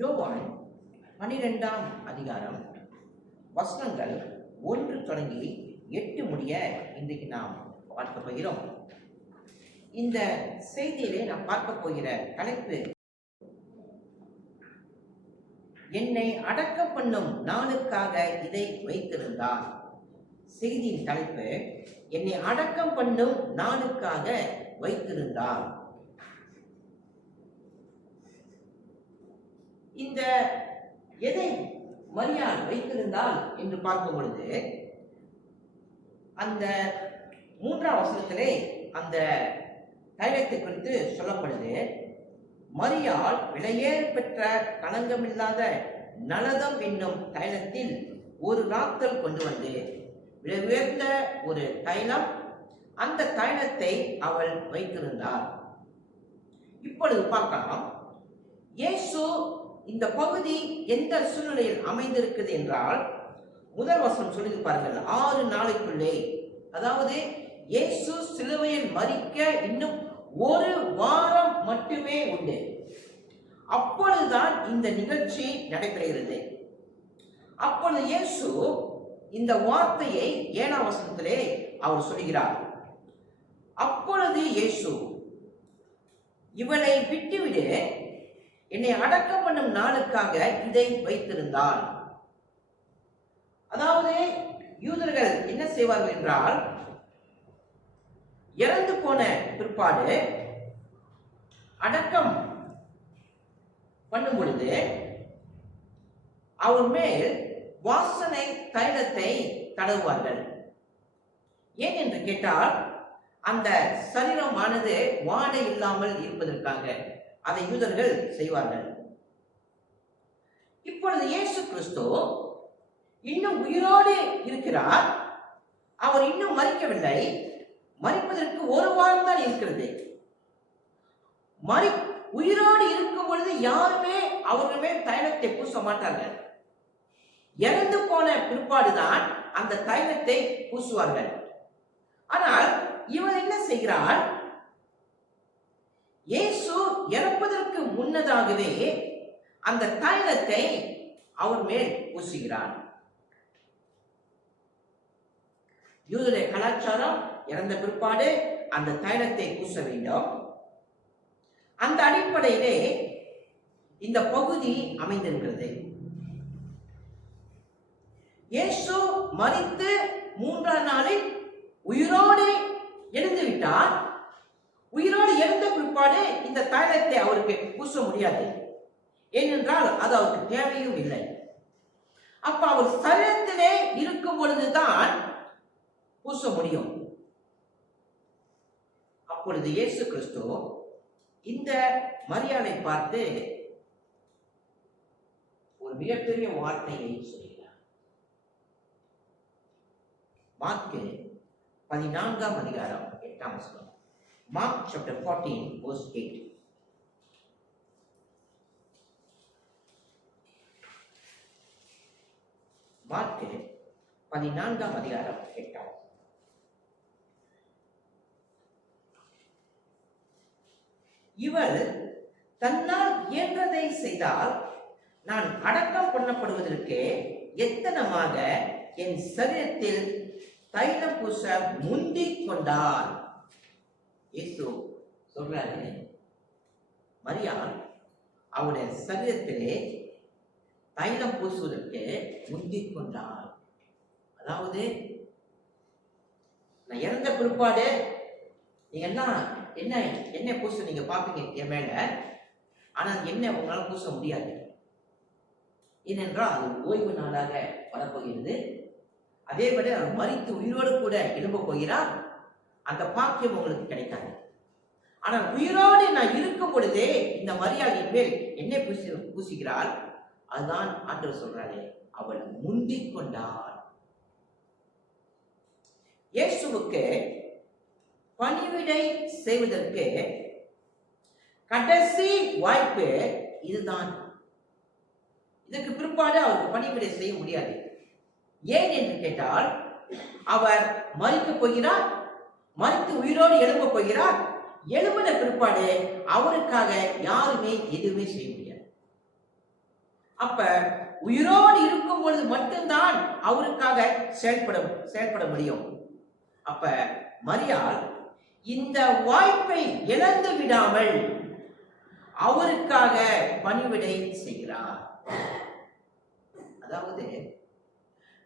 யோவான் 12ஆம் அதிகாரம் வசனங்கள் 1 தொடங்கி 8 முடிய இன்றைக்கு நாம் பார்க்க போகிறோம். இந்த செய்தியிலே நாம் பார்க்க போகிற தலைப்பு, என்னை அடக்கம் பண்ணும் நாளுக்காக இதை வைத்திருந்தார். செய்தியின் தலைப்பு, என்னை அடக்கம் பண்ணும் நாளுக்காக வைத்திருந்தார். இந்த எதை மரியாள் வைத்திருந்தால் என்று பார்க்கும் பொழுது, அந்த 3ஆம் வசனத்திலே அந்த தைலத்தை குறித்து சொல்லப்படுது. மரியாள் விலையேற பெற்ற களங்கமில்லாத நலதம் என்னும் தைலத்தில் ஒரு ராத்தல் கொண்டு வந்து, விலை உயர்ந்த ஒரு தைலம், அந்த தைலத்தை அவள் வைத்திருந்தார். இப்பொழுது பார்க்கலாம், இயேசு இந்த பகுதி எந்த சூழ்நிலையில் அமைந்திருக்குது என்றால், முதல் வசனம் சொல்லி பாருங்கள், 6 நாளைக்குள்ளே, அதாவது இயேசு சிலுவையில் மரிக்க இன்னும் 1 வாரம் மட்டுமே உண்டு. அப்பொழுதுதான் இந்த நிகழ்ச்சி நடைபெறுகிறது. அப்பொழுது இயேசு இந்த வார்த்தையை 7ஆம் வசனத்திலே அவர் சொல்கிறார். அப்பொழுது இயேசு, இவளை விட்டுவிடு, என்னை அடக்கம் பண்ணும் நாளுக்காக இதை வைத்திருந்தாள். அதாவது யூதர்கள் என்ன செய்வார்கள் என்றால், இறந்து போன பிற்பாடு அடக்கம் பண்ணும் பொழுது அவர் மேல் வாசனை தைலத்தை தடவுவார்கள். ஏன் என்று கேட்டால், அந்த சரீரமானது வாடை இல்லாமல் இருப்பதற்காக அதை யூதர்கள் செய்வார்கள். இப்பொழுது இயேசு கிறிஸ்து இன்னும் உயிரோடு இருக்கிறார். அவர் இன்னும் மரிக்கவில்லை. மரிப்பதற்கு 1 வாரம் தான் இருக்கிறது. உயிரோடு இருக்கும் பொழுது யாருமே அவர்கள் மேல் தைலத்தை பூச மாட்டார்கள். இறந்து போன பிற்பாடுதான் அந்த தைலத்தை பூசுவார்கள். ஆனால் இவர் என்ன செய்கிறார்? இயேசு இறப்பதற்கு முன்னதாகவே அந்த தைலத்தை அவர் மேல் பூசுகிறார். யூதருடைய கலாச்சாரம், இறந்த பிற்பாடு அந்த தைலத்தை பூச வேண்டும். அந்த அடிப்படையிலே இந்த பகுதி அமைந்திருக்கிறது. இயேசு மரித்து 3ஆம் நாளில் உயிரோடு எழுந்து விட்டார். உயிரோடு எழுந்த பிற்பாடு இந்த தைலத்தை அவருக்கு பூச முடியாது. ஏனென்றால் அது அவருக்கு தேவையும் இல்லை. அப்ப அவர் சரீரத்திலே இருக்கும் பொழுதுதான் பூச முடியும். அப்பொழுது இயேசு கிறிஸ்து இந்த மரியாளை பார்த்து ஒரு மிகப்பெரிய வார்த்தையை சொல்கிறார். மார்க் 14ஆம் அதிகாரம் 8ஆம் வசனம். Mark chapter 14 verse 8. மார்க் 14ஆம் அதிகாரம் 8ஆம். இவள் தன்னால் இயன்றதை செய்தால், நான் அடக்கம் பண்ணப்படுவதற்கு எத்தனமாக என் சரீரத்தில் தைலம் பூச முந்திக் கொண்டார். இயேசு சொல்றாரு, மரியாள் அவருடைய சரீரத்திலே தைலம் பூசுவதற்கு முந்திக் கொண்டார். அதாவது, நான் இறந்த பிற்பாடு நீங்க என்ன என்ன பூச நீங்க பாப்பீங்க என் மேல, ஆனா என்ன உங்களால பூச முடியாது. ஏனென்றால் அது ஓய்வு நாளாக வரப்போகிறது. அதே விட அவர் மரித்து உயிரோடு கூட எழும்ப போகிறார். அந்த பாக்கியம் உங்களுக்கு கிடைக்காது. ஆனால் உயிரோடு நான் இருக்கும் பொழுதே இந்த மரியாதையின் மேல் என்ன பூசுகிறாள். அதுதான் ஆண்டவர் சொல்றாரு, அவள் முந்திக் கொண்டாள். இயேசுவுக்கு பணிவிடை செய்வதற்கு கடைசி வாய்ப்பு இதுதான். இதற்கு பிற்பாடு அவருக்கு பணிவிடை செய்ய முடியாது. ஏன் என்று கேட்டால், அவர் மரிக்க போகிறார், மரித்து உயிரோடு எழும்ப போகிறார். எழும்பின பிற்பாடு அவருக்காக யாருமே எதுவுமே செய்ய முடியாது. அப்ப உயிரோடு இருக்கும் பொழுது மட்டும்தான் அவருக்காக செயல்பட முடியும். அப்ப மரியாள் இந்த வாய்ப்பை இழந்து விடாமல் அவருக்காக பணிவிடை செய்கிறார். அதாவது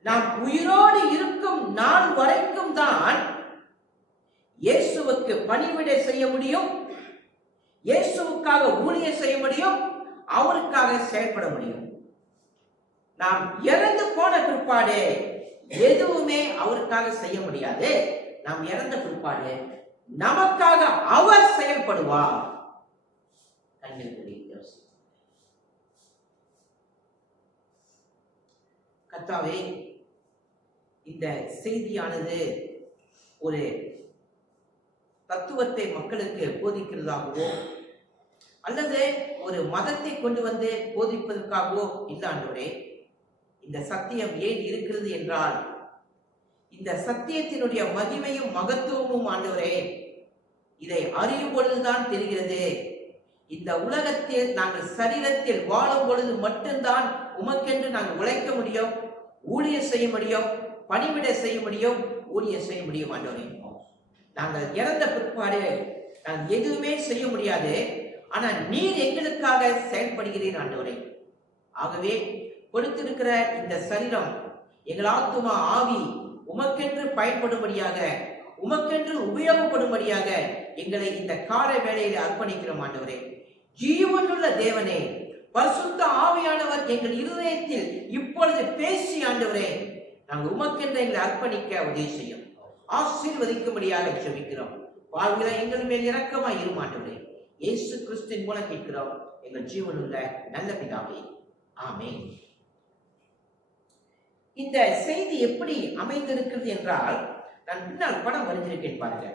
நாம் உயிரோடு இருக்கும் நாள் வரைக்கும் தான் இயேசுவுக்கு பணிவிடை செய்ய முடியும், இயேசுவுக்காக ஊழியம் செய்ய முடியும், அவருக்காக செயல்பட முடியும். நாம் இறந்து போன பிற்பாடு எதுவுமே அவருக்காக செய்ய முடியாது. நாம் இறந்த பிற்பாடு நமக்காக அவர் செயல்படுவார். கர்த்தாவே, இந்த செய்தியானது ஒரு தத்துவத்தை மக்களுக்கு போதிக்கிறதாகவோ அல்லது ஒரு மதத்தை கொண்டு வந்து போதிப்பதற்காகவோ இல்ல ஆண்டவரே. இந்த சத்தியம் ஏன் இருக்கிறது என்றால் இந்த சத்தியத்தினுடைய மகிமையும் மகத்துவமும் ஆண்டவரே இதை அறியும் பொழுதுதான் தெரிகிறது. இந்த உலகத்தில் நாங்கள் சரீரத்தில் வாழும் பொழுது மட்டும்தான் உமக்கென்று நாங்கள் உழைக்க முடியும், ஊழியம் செய்ய முடியும், பணிவிடை செய்ய முடியும், ஊழியம் செய்ய முடியும் ஆண்டவரே. நாங்கள் இறந்த பிற்பாடு நாங்கள் எதுவுமே செய்ய முடியாது. ஆனால் நீர் எங்களுக்காக செயல்படுகிறீர் ஆண்டவரே. ஆகவே கொடுத்திருக்கிற இந்த சரீரம் எங்கள் ஆத்துமா ஆவி உமக்கென்று பயன்படும்படியாக, உமக்கென்று உபயோகப்படும்படியாக எங்களை இந்த கால வேளையில் அர்ப்பணிக்கிறோம் ஆண்டவரே. ஜீவனுள்ள தேவனே, பரிசுத்த ஆவியானவர் எங்கள் இருதயத்தில் இப்பொழுது பேசி ஆண்டவரே நாங்கள் உமக்கென்று எங்களை அர்ப்பணிக்க உதவி செய்யும், ஆசீர்வதிக்கும்படியாக ஜெபிக்கிறோம். வாழ்கிற எங்கள் மேல் இரக்கமாய் இரும் ஆண்டவரே. இயேசு கிறிஸ்துவின் மூலம் கேட்கிறோம் எங்கள் ஜீவனுள்ள நல்ல பிதாவே, ஆமென். இந்த செய்தி எப்படி அமைந்திருக்கிறது என்றால், நான் பின்னால் படம் வரைந்திருக்கேன் பாருங்க.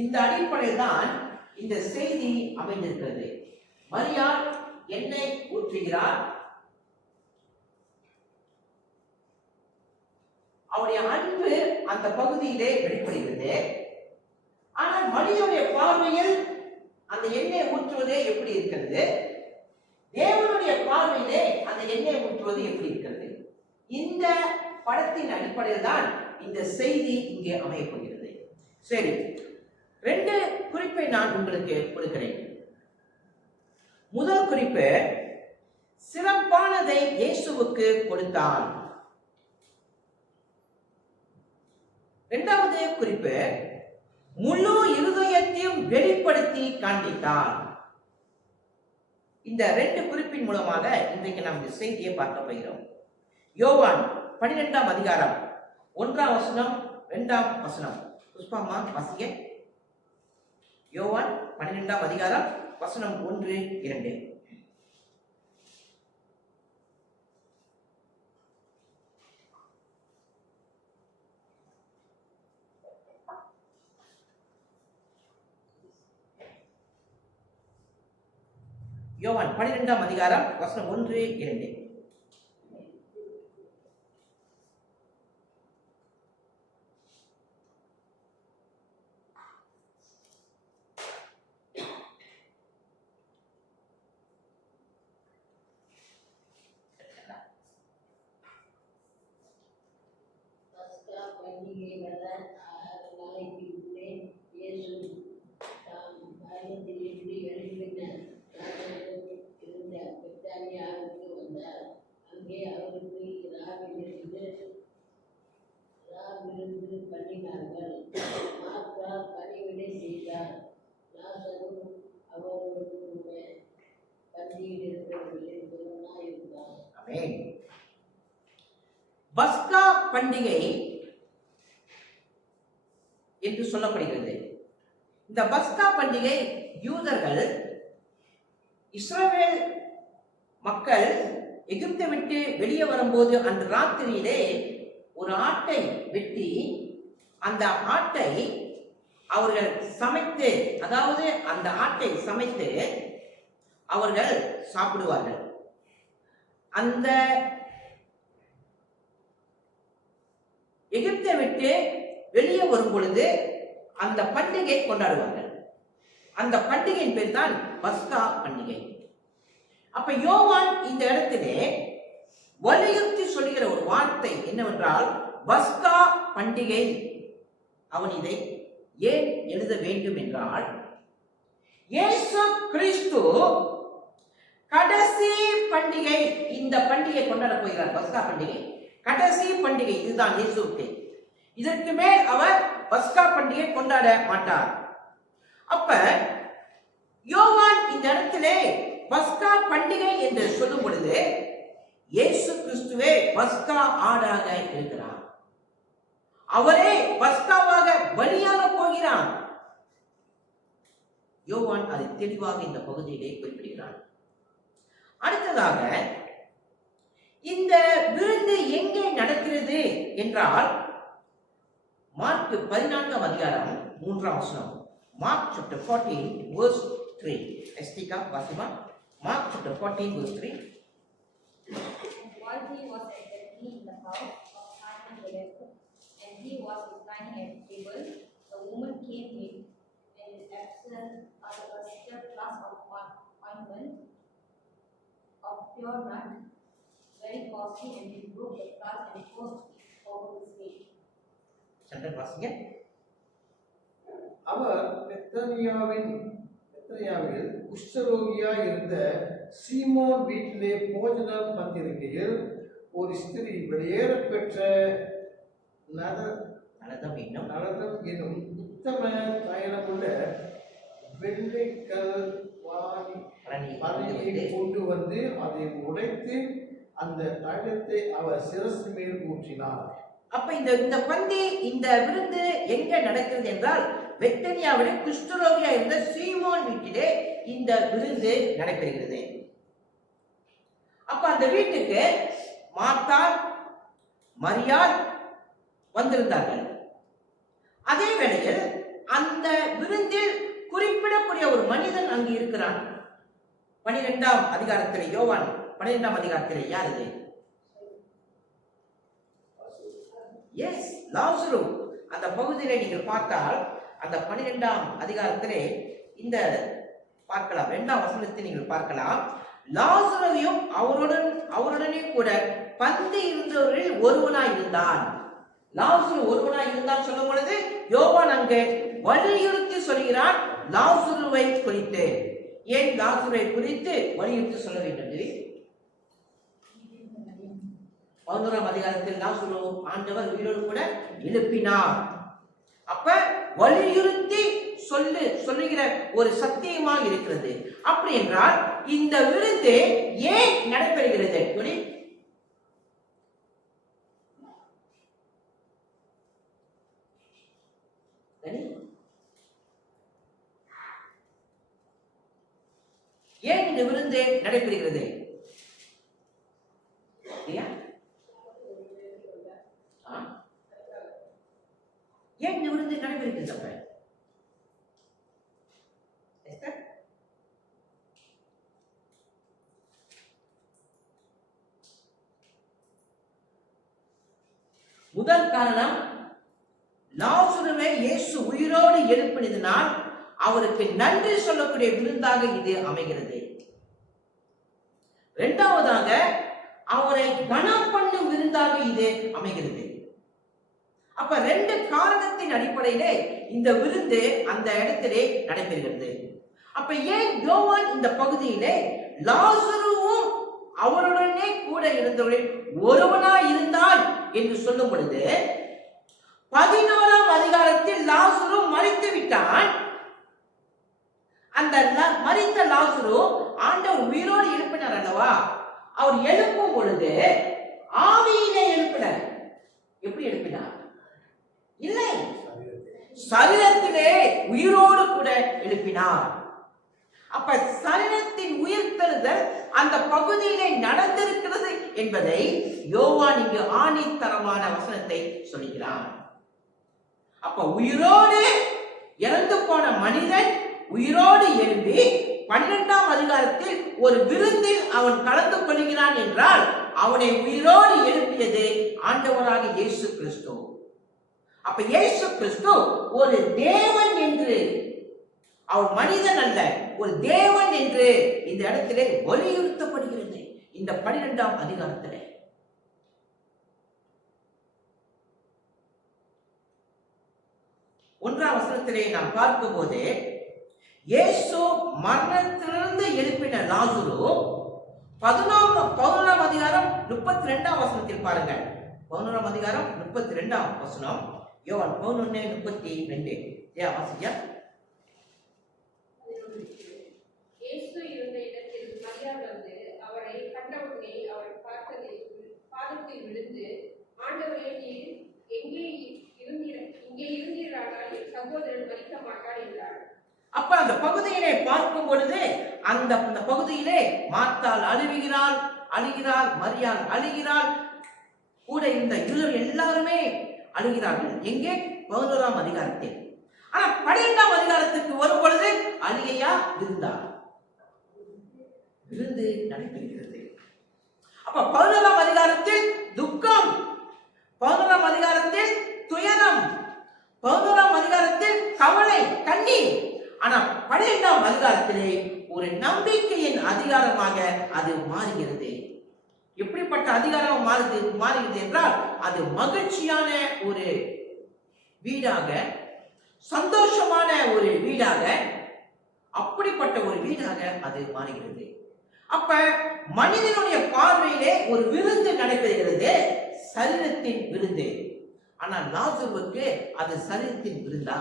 இந்த அடிப்படையில் தான் இந்த செய்தி அமைந்திருக்கிறது. மரியாள் எண்ணெய் ஊற்றுகிறார். அவருடைய அன்பு அந்த பகுதியிலே வெளிப்படுகிறது. ஆனால் மரியாளுடைய பார்வையில் அந்த எண்ணெய் ஊற்றுவதே எப்படி இருக்கிறது, தேவனுடைய பார்வையிலே அந்த எண்ணெய் ஊற்றுவது எப்படி இருக்கிறது, இந்த படத்தின் அடிப்படையில் தான் இந்த செய்தி இங்கே அமையப்படுகிறது. சரி, 2 குறிப்பை நான் உங்களுக்கு கொடுக்கிறேன். முதல் குறிப்பு, சிறப்பானதை இயேசுவுக்கு கொடுத்தான். இரண்டாவது குறிப்பு, முழு இருதயத்தையும் வெளிப்படுத்தி காண்பித்தார். இந்த 2 குறிப்பின் மூலமாக இன்றைக்கு நாம் இந்த செய்தியை பார்க்க போகிறோம். யோவான் 12ஆம் அதிகாரம் 1ஆம் வசனம் 2ஆம் வசனம். புஷ்பம்மா வாசிங்க. யோவான் 12ஆம் அதிகாரம் வசனம் 1, 2. யோவான் 12ஆம் அதிகாரம் வசனம் 1, 2. பஸ்கா பண்டிகை என்று சொல்லப்படுகிறது. இந்த பஸ்கா பண்டிகை யூதர்கள், இஸ்ரவேல் மக்கள் எகிப்தை விட்டு வெளியே வரும்போது அந்த ராத்திரியிலே ஒரு ஆட்டை வெட்டி அந்த ஆட்டை அவர்கள் சமைத்து, அதாவது அந்த ஆட்டை சமைத்து அவர்கள் சாப்பிடுவார்கள். அந்த எகிப்தை விட்டு வெளியே வரும் பொழுது அந்த பண்டிகை கொண்டாடுவார்கள். அந்த பண்டிகையின் பேர் தான் பஸ்கா பண்டிகை. அப்ப யோவான் இந்த இடத்திலே வலியுறுத்தி சொல்லுகிற ஒரு வார்த்தை என்னவென்றால் பஸ்கா பண்டிகை. அவன் இதை ஏன் எழுத வேண்டும் என்றால், இயேசு கிறிஸ்து கடைசி பண்டிகை, இந்த பண்டிகை கொண்டாட போகிறார். பஸ்கா பண்டிகை கடைசி பண்டிகை, இதுதான் இயேசுவுக்கு. இதற்கு மேல் அவர் பஸ்கா பண்டிகை கொண்டாட மாட்டார். அப்ப யோவான் இந்த இடத்திலே பஸ்கா பண்டிகை என்று சொல்லும் பொழுது இயேசு கிறிஸ்துவே பஸ்கா ஆடாக இருக்கிறார். அவரே பஸ்காவாக பலியாக போகிறார். யோவான் அதை தெளிவாக இந்த பகுதியிலே குறிப்பிடுகிறார். அடுத்ததாக இந்த விருந்து எங்கே நடக்கிறது என்றால், மார்க் 14 அதிகாரம் 3 வசனம். Mark chapter 14 verse 3. Yastika Wasima. Mark chapter 14 verse 3. While he was at the tea in the house of Simon the leper, and he was reclining at table, a woman came in and absent a flask of ointment of pure nard, very costly, and he broke the flask and poured it over his face. சண்டை வாசிங்க. அவர் பெத்தானியாவில் குஷ்டரோகியாய் இருந்த சீமோன் வீட்டிலே போஜனம் பந்திருக்கையில் ஒரு ஸ்திரீ வெளியேற பெற்ற நலதம் எனும் உத்தம தைலமுள்ள வெள்ளைக்கல் பரணியை கொண்டு வந்து அதை உடைத்து அந்த தைலத்தை அவர் சிரசு மேல் ஊற்றினார். அப்ப இந்த பந்தி, இந்த விருந்து எங்க நடக்கிறது என்றால், பெத்தானியாவிலே குஷ்டரோகியா இருந்த சீமோன் வீட்டிலே இந்த விருந்து நடைபெறுகிறது. அப்ப அந்த வீட்டுக்கு மார்த்தாள், மரியாள் வந்திருந்தார்கள். அதே வேளையில் அந்த விருந்தில் குறிப்பிடக்கூடிய ஒரு மனிதன் அங்கு இருக்கிறான். 12ஆம் அதிகாரத்திலே, யோவான் 12ஆம் அதிகாரத்திலே யார் இது? எஸ், லாசரு. அந்த பகுதியிலே நீங்கள் பார்த்தால், அந்த 12ஆம் அதிகாரத்திலே இந்த பார்க்கலாம், 2ஆம் வசனத்தை நீங்கள் பார்க்கலாம். லாசருவையும் அவருடனே கூட பந்தி இருந்தவர்களில் ஒருவனாய் இருந்தான். லாசரு ஒருவனாய் இருந்தான் சொல்லும் பொழுது யோவான் அங்கே வலியுறுத்தி சொல்கிறான் லாசருவை குறித்து. ஏன் லாசருவை குறித்து வலியுறுத்தி சொல்ல வேண்டும்? 11ஆம் அதிகாரத்தில் லாசரு ஆண்டவர் உயிரோடு கூட எழுப்பினார். அப்ப வலியுறுத்தி சொல்லுகிற ஒரு சத்தியமா இருக்கிறது. அப்படி என்றால் இந்த விருந்து ஏன் நடைபெறுகிறது? ஏன் இந்த விருந்து நடைபெறுகிறது? ஏன் இந்த விருந்து நடைபெறுகிறது? முதல் காரணம், லாசருவை இயேசு உயிரோடு எழுப்பினதினால் அவருக்கு நன்றி சொல்லக்கூடிய விருந்தாக இது அமைகிறது. இரண்டாவதாக, அவரை கனம் பண்ணும் விருந்தாக இது அமைகிறது. அப்ப 2 காரணத்தின் அடிப்படையிலே இந்த விருந்து அந்த இடத்திலே நடைபெறுகிறது. அப்ப ஏன் யோவான் இந்த பகுதியிலே லாசருவும் அவருடனே கூட இருந்தவர்கள் ஒருவனாய் இருந்தால் என்று சொல்லும் பொழுது, 11ஆம் அதிகாரத்தில் லாசரு மரித்து விட்டான். அந்த மரித்த லாசரு ஆண்டவர் உயிரோடு எழுப்பினார் அல்லவா? அவர் எழுப்பும் பொழுது ஆவியிலே எழுப்பினார். எப்படி எழுப்பினார்? இல்லை, சரீரத்திலே உயிரோடு கூட எழுப்பினார். அப்ப சரீரத்தின் உயிர்த்தெழுதல் அந்த பகுதியிலே நடந்திருக்கிறது என்பதை யோவான் இங்கு ஆணித்தரமான வசனத்தை சொல்கிறார். அப்ப உயிரோடு இறந்து போன மனிதன் உயிரோடு எழும்பி 12ஆம் அதிகாரத்தில் ஒரு விருந்தில் அவன் கலந்து கொள்கிறான் என்றால் அவனை உயிரோடு எழுப்பியது ஆண்டவராக இயேசு கிறிஸ்து. அப்ப இயேசு கிறிஸ்து ஒரு தேவன் என்று, அவர் மனிதன் அல்ல, ஒரு தேவன் என்று இந்த இடத்திலே வலியுறுத்தப்படுகிறது இந்த 12ஆம் அதிகாரத்திலே. 1ஆம் வசனத்திலே நாம் பார்க்கும்போது இயேசு மரணத்திலிருந்து எழுப்பின லாசரு 11ஆம் அதிகாரம் 32ஆம் வசனத்தில் பாருங்கள். 11ஆம் அதிகாரம் 32ஆம் வசனம், யோவான் 11:32. வாசியா. இயேசு இருந்த இடத்தில் மரியாள் வந்து அவரை கண்டவுடனே அவர் பாதத்தில் விழுந்து, ஆண்டவரே, நீர் இங்கே இருந்தீரானால் என் சகோதரன் மரிக்க மாட்டார் என்றார். அப்ப அந்த பகுதியிலே பார்க்கும் பொழுது அந்த பகுதியிலே மார்த்தாள் அழுகிறாள், மரியாள் அழுகிறாள், கூட இருந்த எல்லாருமே அழுகிறார்கள். எங்கே? 11ஆம் அதிகாரத்தில். ஆனா 12ஆம் அதிகாரத்துக்கு வரும் பொழுது அழுகையா விருந்தா? விருந்து நடைபெறுகிறது. அப்ப 11ஆம் அதிகாரத்தில் துக்கம், 11ஆம் அதிகாரத்தில் துயரம், 11ஆம் அதிகாரத்தில் கவலை, கண்ணீர். ஆனா 12ஆம் அதிகாரத்திலே ஒரு நம்பிக்கையின் அதிகாரமாக அது மாறுகிறது. எப்படிப்பட்ட அதிகாரம் மாறுகிறது என்றால், அது மகிழ்ச்சியான ஒரு வீடாக, சந்தோஷமான ஒரு வீடாக, அப்படிப்பட்ட ஒரு வீடாக அது மாறுகிறது. அப்ப மனிதனுடைய பார்வையிலே ஒரு விருந்து நடைபெறுகிறது, சரீரத்தின் விருந்து. ஆனால் லாசருவுக்கு அது சரீரத்தின் விருந்தா?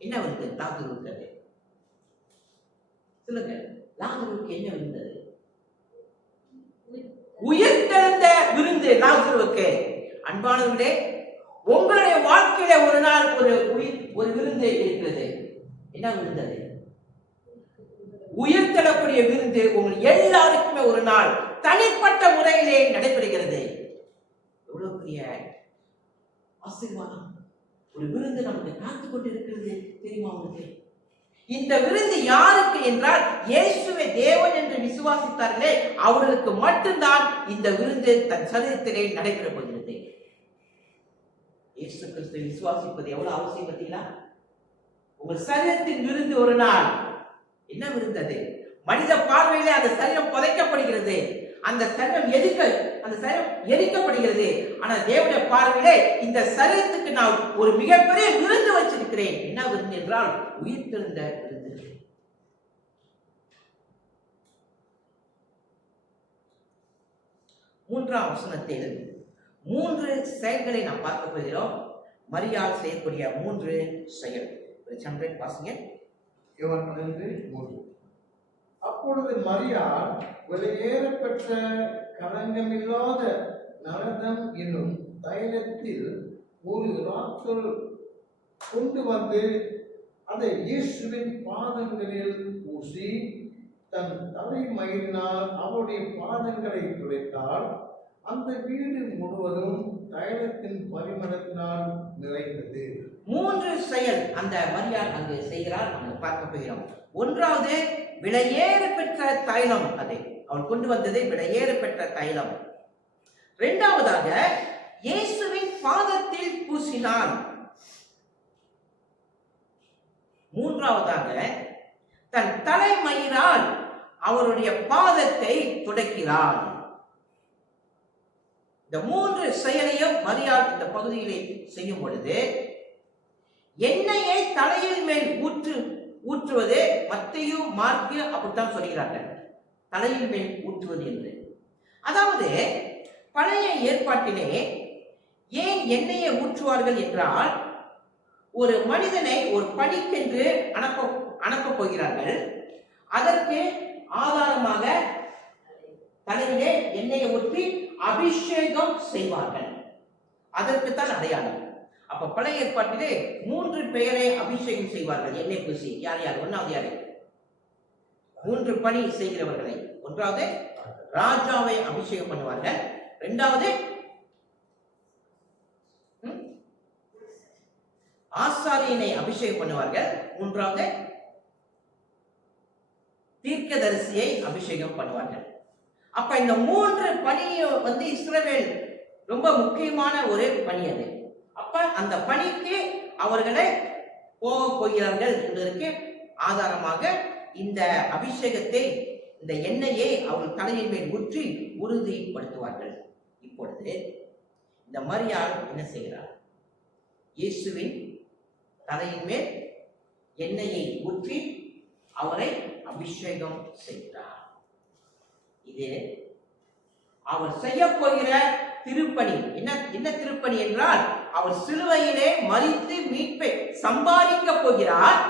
என்ன விருந்து லாசருவுக்கு? அது சொல்லுங்க, லாசருவுக்கு என்ன விருந்தது? உயிர்த்தெழுந்த விருந்து லாசருவுக்கு. அன்பானவர்களே, உங்களுடைய வாழ்க்கையில ஒரு நாள் ஒரு விருந்து இருக்கிறது. என்ன விருந்தது? உயிர்த்தெழக்கூடிய விருந்து உங்கள் எல்லாருக்குமே ஒரு நாள் தனிப்பட்ட முறையிலே நடைபெறுகிறது. எவ்வளவு பெரிய ஆசீர்வாதம்! ஒரு விருந்து நமக்கு காத்துக் கொண்டிருக்கிறது, தெரியுமா உங்களுக்கு? இந்த விருந்து யாருக்கு என்றால், இயேசுவை தேவன் என்று விசுவாசித்தார்களே அவர்களுக்கு மட்டும்தான் இந்த விருந்து தன் சரீரத்திலே நடைபெற போகிறது. இயேசு கிறிஸ்துவை விசுவாசிப்பது எவ்வளவு அவசியம் பார்த்தீங்களா? உங்கள் சரீரத்தின் விருந்து ஒரு நாள். என்ன விருந்து அது? மனித பார்வையிலே அந்த சரீரம் புதைக்கப்படுகிறது, அந்த சரீரம் எரிக்கப்படுகிறது. ஆனா தேவனுடைய பார்வையிலே இந்த சரீரத்துக்கு நான் ஒரு மிகப்பெரிய விருந்து வச்சிருக்கிறேன். என்ன விருந்து என்றால், உயிர்த்தெழுந்த விருந்து. 3ஆம் வசனத்தில் 3 செயல்களை நாம் பார்க்க போகிறோம். மரியாள் செய்யக்கூடிய 3 செயல். வாசிங்க. யோவான் 12:3. அப்பொழுது மரியாள் விலையேறப்பெற்ற களங்கமில்லாத நரதம் என்னும் தைலத்தில் ஒரு ராத்தல் கொண்டு வந்து அதை இயேசுவின் பாதங்களில் பூசி தன் தலைமயிரினால் அவருடைய பாதங்களை துடைத்தாள். அந்த வீடு முழுவதும் தைலத்தின் பரிமளத்தினால் நிறைந்தது. 3 செயல் அந்த மரியாள் அங்கு செய்கிறார். நம்ம பார்க்க போகிறோம். 1வது விலையேற பெற்ற தைலம், அதை அவள் கொண்டு வந்ததை விலையேற பெற்ற தைலம். 2வதாக இயேசுவின் பாதத்தில் பூசினாள். 3வதாக தன் தலைமயிரால் அவருடைய பாதத்தை துடைக்கிறாள். இந்த 3 செயலையும் மரியாள் இந்த பகுதியிலே செய்யும் பொழுது, எண்ணெயை தலையில் மேல் ஊற்றுவது மத்தேயு, மார்க்கு அப்படித்தான் சொல்கிறார்கள், தலையில் மேல் ஊற்றுவது என்று. அதாவது பழைய ஏற்பாட்டிலே ஏன் எண்ணெயை ஊற்றுவார்கள் என்றால், ஒரு மனிதனை ஒரு பணிக்கென்று அனுப்ப போகிறார்கள். அதற்கு ஆதாரமாக தலையிலே எண்ணெயை ஊற்றி அபிஷேகம் செய்வார்கள். அதற்குத்தான் அடையாளம். அப்ப பழைய ஏற்பாட்டிலே 3 பெயரை அபிஷேகம் செய்வார்கள், எண்ணெய் பூசி. யார் யார்? 1வது யாரு? 3 பணி செய்கிறவர்களை. 1வது ராஜாவை அபிஷேகம் பண்ணுவார்கள். 2வது ஆசாரியனை அபிஷேகம் பண்ணுவார்கள். 3வது தீர்க்கதரிசியை அபிஷேகம் பண்ணுவார்கள். அப்ப இந்த 3 பணியும் இஸ்ரவேல் ரொம்ப முக்கியமான ஒரு பணி அது. அப்ப அந்த பணிக்கு அவர்களை போகிறார்கள் என்பதற்கு ஆதாரமாக இந்த அபிஷேகத்தை, இந்த எண்ணெயை அவர்கள் தலையின் மேல் ஊற்றி உறுதிப்படுத்துவார்கள். இப்பொழுது இந்த மரியாள் என்ன செய்கிறார்? இயேசுவின் தலையின் மேல் எண்ணெயை ஊற்றி அவரை அபிஷேகம் செய்கிறார். இது அவர் செய்ய போகிற திருப்பணி. என்ன திருப்பணி என்றால், அவர் சிலுவையிலே மரித்து மீட்பை சம்பாதிக்க போகிறார்.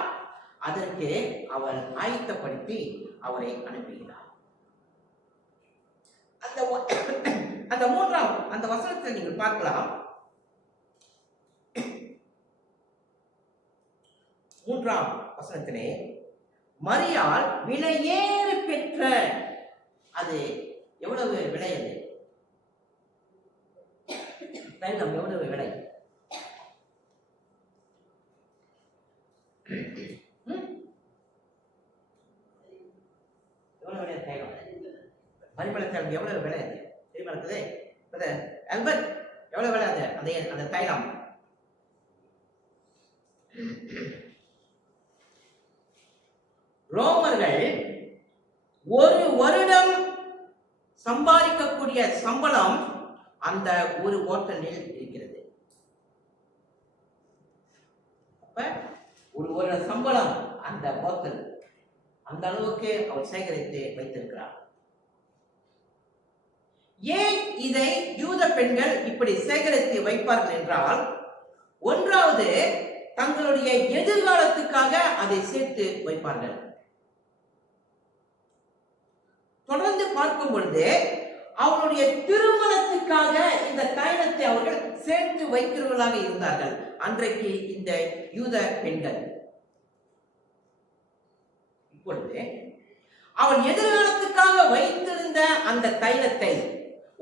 அதற்கு அவர் ஆயத்தப்படுத்தி அவரை அனுப்புகிறார். அந்த மூன்றாம் அந்த வசனத்தை நீங்கள் பார்க்கலாம். மூன்றாம் வசனத்திலே மரியாள் விலையேறு பெற்ற, அது எவ்வளவு விலை? அது தைலம் எவ்வளவு விலை? எவ்வளவு விலை தைலம்? பரிமள தைலம் எவ்வளவு விலை? அது தெரியுமா இருக்குது? ஆல்பர்ட், எவ்வளவு விலை அது? அந்த தைலம் ரோமர்கள் ஒரு வருடம் சம்பாதிக்கக்கூடிய சம்பளம் அந்த ஒரு ஓட்டலில் இருக்கிறது. அப்ப ஒரு வருட சம்பளம் அந்த போத்தல், அந்த அளவுக்கு அவர் சேகரித்து வைத்திருக்கிறார். ஏன் இதை யூத பெண்கள் இப்படி சேகரித்து வைப்பார்கள் என்றால், ஒன்றாவது தங்களுடைய எதிர்காலத்துக்காக அதை சேர்த்து வைப்பார்கள். தொடர்ந்து பார்க்கும் பொழுது அவருடைய திருமணத்துக்காக இந்த தைலத்தை அவர்கள் சேர்த்து வைக்கிறவர்களாக இருந்தார்கள் அன்றைக்கு இந்த யூத பெண்கள். இப்பொழுது அவள் எதிர்காலத்துக்காக வைத்திருந்த அந்த தைலத்தை,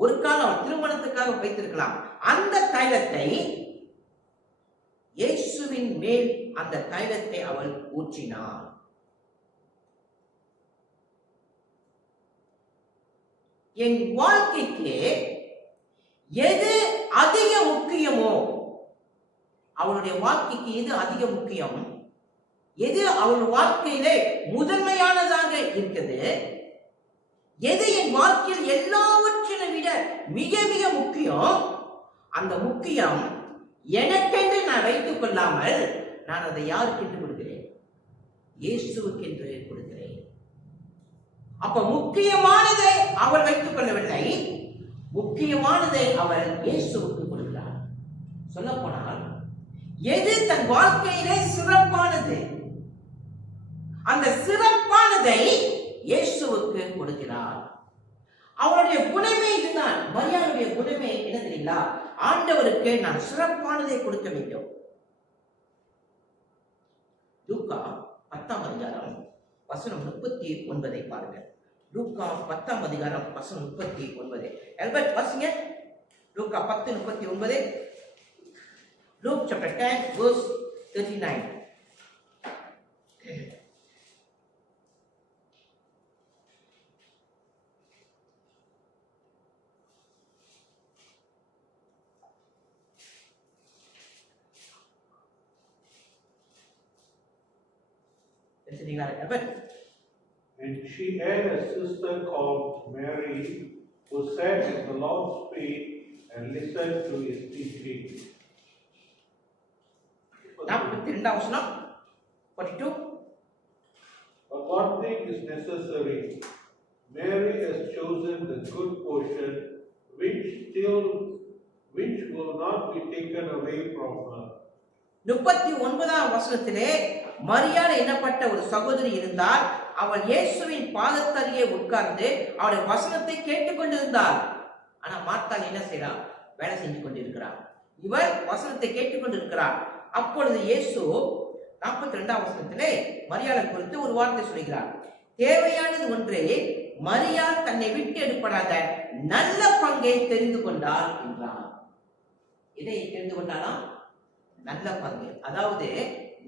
ஒரு காலம் அவள் திருமணத்துக்காக வைத்திருக்கலாம், அந்த தைலத்தை இயேசுவின் மேல் அந்த தைலத்தை அவள் ஊற்றினாள். என் வாழ்க்கைக்கு எது அதிக முக்கியமோ, அவளுடைய வாழ்க்கைக்கு எது அதிக முக்கியம், எது அவள் வாழ்க்கையிலே முதன்மையானதாக இருக்குது, எது என் வாழ்க்கையில் எல்லாவற்றிலும் விட மிக மிக முக்கியம், அந்த முக்கியம் எனக்கென்று நான் வைத்துக் கொள்ளாமல் நான் அதை யாருக்கென்று கொடுக்கிறேன்? இயேசுவுக்கென்று கொடுக்கிறேன். அப்ப முக்கியமானதை அவள் வைத்துக் கொள்ளவில்லை, முக்கியமானதை அவள் இயேசுவுக்கு கொடுக்கிறார். சொல்ல போனால் எது தன் வாழ்க்கையிலே சிறப்பானது, அந்த சிறப்பானதை இயேசுவுக்கு கொடுக்கிறார். அவருடைய குணமே இதுதான். மரியாளுடைய குணமே என்ன தெரியுங்களா? ஆண்டவருக்கு நான் சிறப்பானதை கொடுக்க வேண்டும். லூக்கா 10ஆம் அதிகாரம் வசனம் 39 பாருங்கள். லூக்கா 10ஆம் அதிகாரம் வசனம் 39. எல்பர்ட் வாசிங்க. லூக்கா 10:39. Luke chapter 10 verse 39. And she had a sister called Mary, who sat at the Lord's feet and listened to his teaching. 42 வசனம் 42. But one thing is necessary. Mary has chosen the good portion, which will not be taken away from her. 39ஆம் வசனத்திலே மரியாள் எனப்பட்ட ஒரு சகோதரி இருந்தார். அவள் இயேசுவின் பாதத்தருகே உட்கார்ந்து அவருடைய வசனத்தை கேட்டுக்கொண்டிருந்தார். ஆனா மார்த்தாள் என்ன செய்றார்? வேலை செஞ்சு கொண்டிருக்கிறார். இவர் வசனத்தை கேட்டுக்கொண்டிருக்கிறார். அப்பொழுது இயேசு 42ஆம் வசனத்திலே மரியாளை குறித்து ஒரு வார்த்தை சொல்கிறார். தேவையானது ஒன்றே, மரியாள் தன்னை விட்டு எடுப்படாத நல்ல பங்கை தெரிந்து கொண்டாள் என்றார். இதை தெரிந்து கொண்டாலாம்? நல்ல பங்கு, அதாவது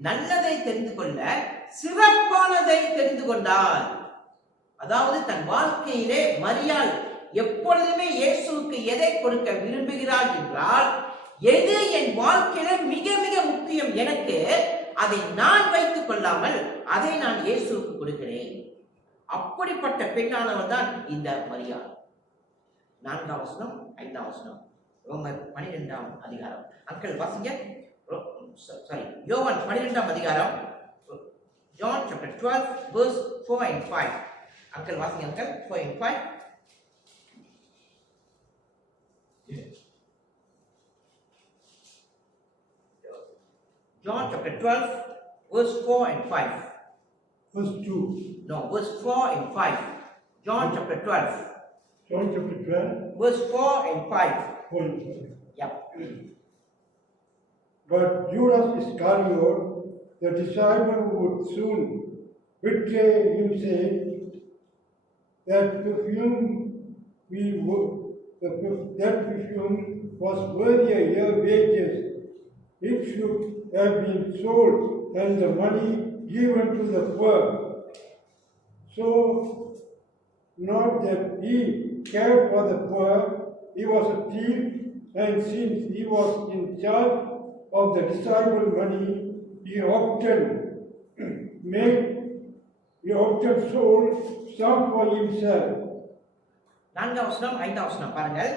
நல்லதை தெரிந்து கொள்ள சிறப்பானதை தெரிந்து கொண்டாள். அதாவது தன் வாழ்க்கையிலே மரியாள் எப்பொழுதுமே இயேசுவுக்கு எதை கொடுக்க விரும்புகிறாள் என்றால், எது என் வாழ்க்கையில மிக மிக முக்கியம் எனக்கு, அதை நான் வைத்துக் கொள்ளாமல் அதை நான் இயேசுவுக்கு கொடுக்கிறேன். அப்படிப்பட்ட பெண்ணானவள் தான் இந்த மரியாள். 4ஆம் வசனம் 5ஆம் வசனம் ரோமர் 12ஆம் அதிகாரம். அங்கிள் வாசிங்க. யோவான் 12ஆம் அதிகாரம், John chapter 12 verse 4 and 5. Uncle வாசிங்க uncle, 4 and 5. John chapter 12 verse 4 and 5. Verse 2. No, verse 4 and 5. John chapter 12 John chapter 12, verse 4 and 5. 4 and 5. Yep. But Judas Iscariot, the disciple who would soon betray him, said, that perfume was worthy a year's wages. It should have been sold and the money given to the poor. So, not that he cared for the poor, he was a thief, and since he was in charge of the disciple money, he often sold some for himself. 4ஆம் வசனம் 5ஆம் வசனம் பாருங்கள்.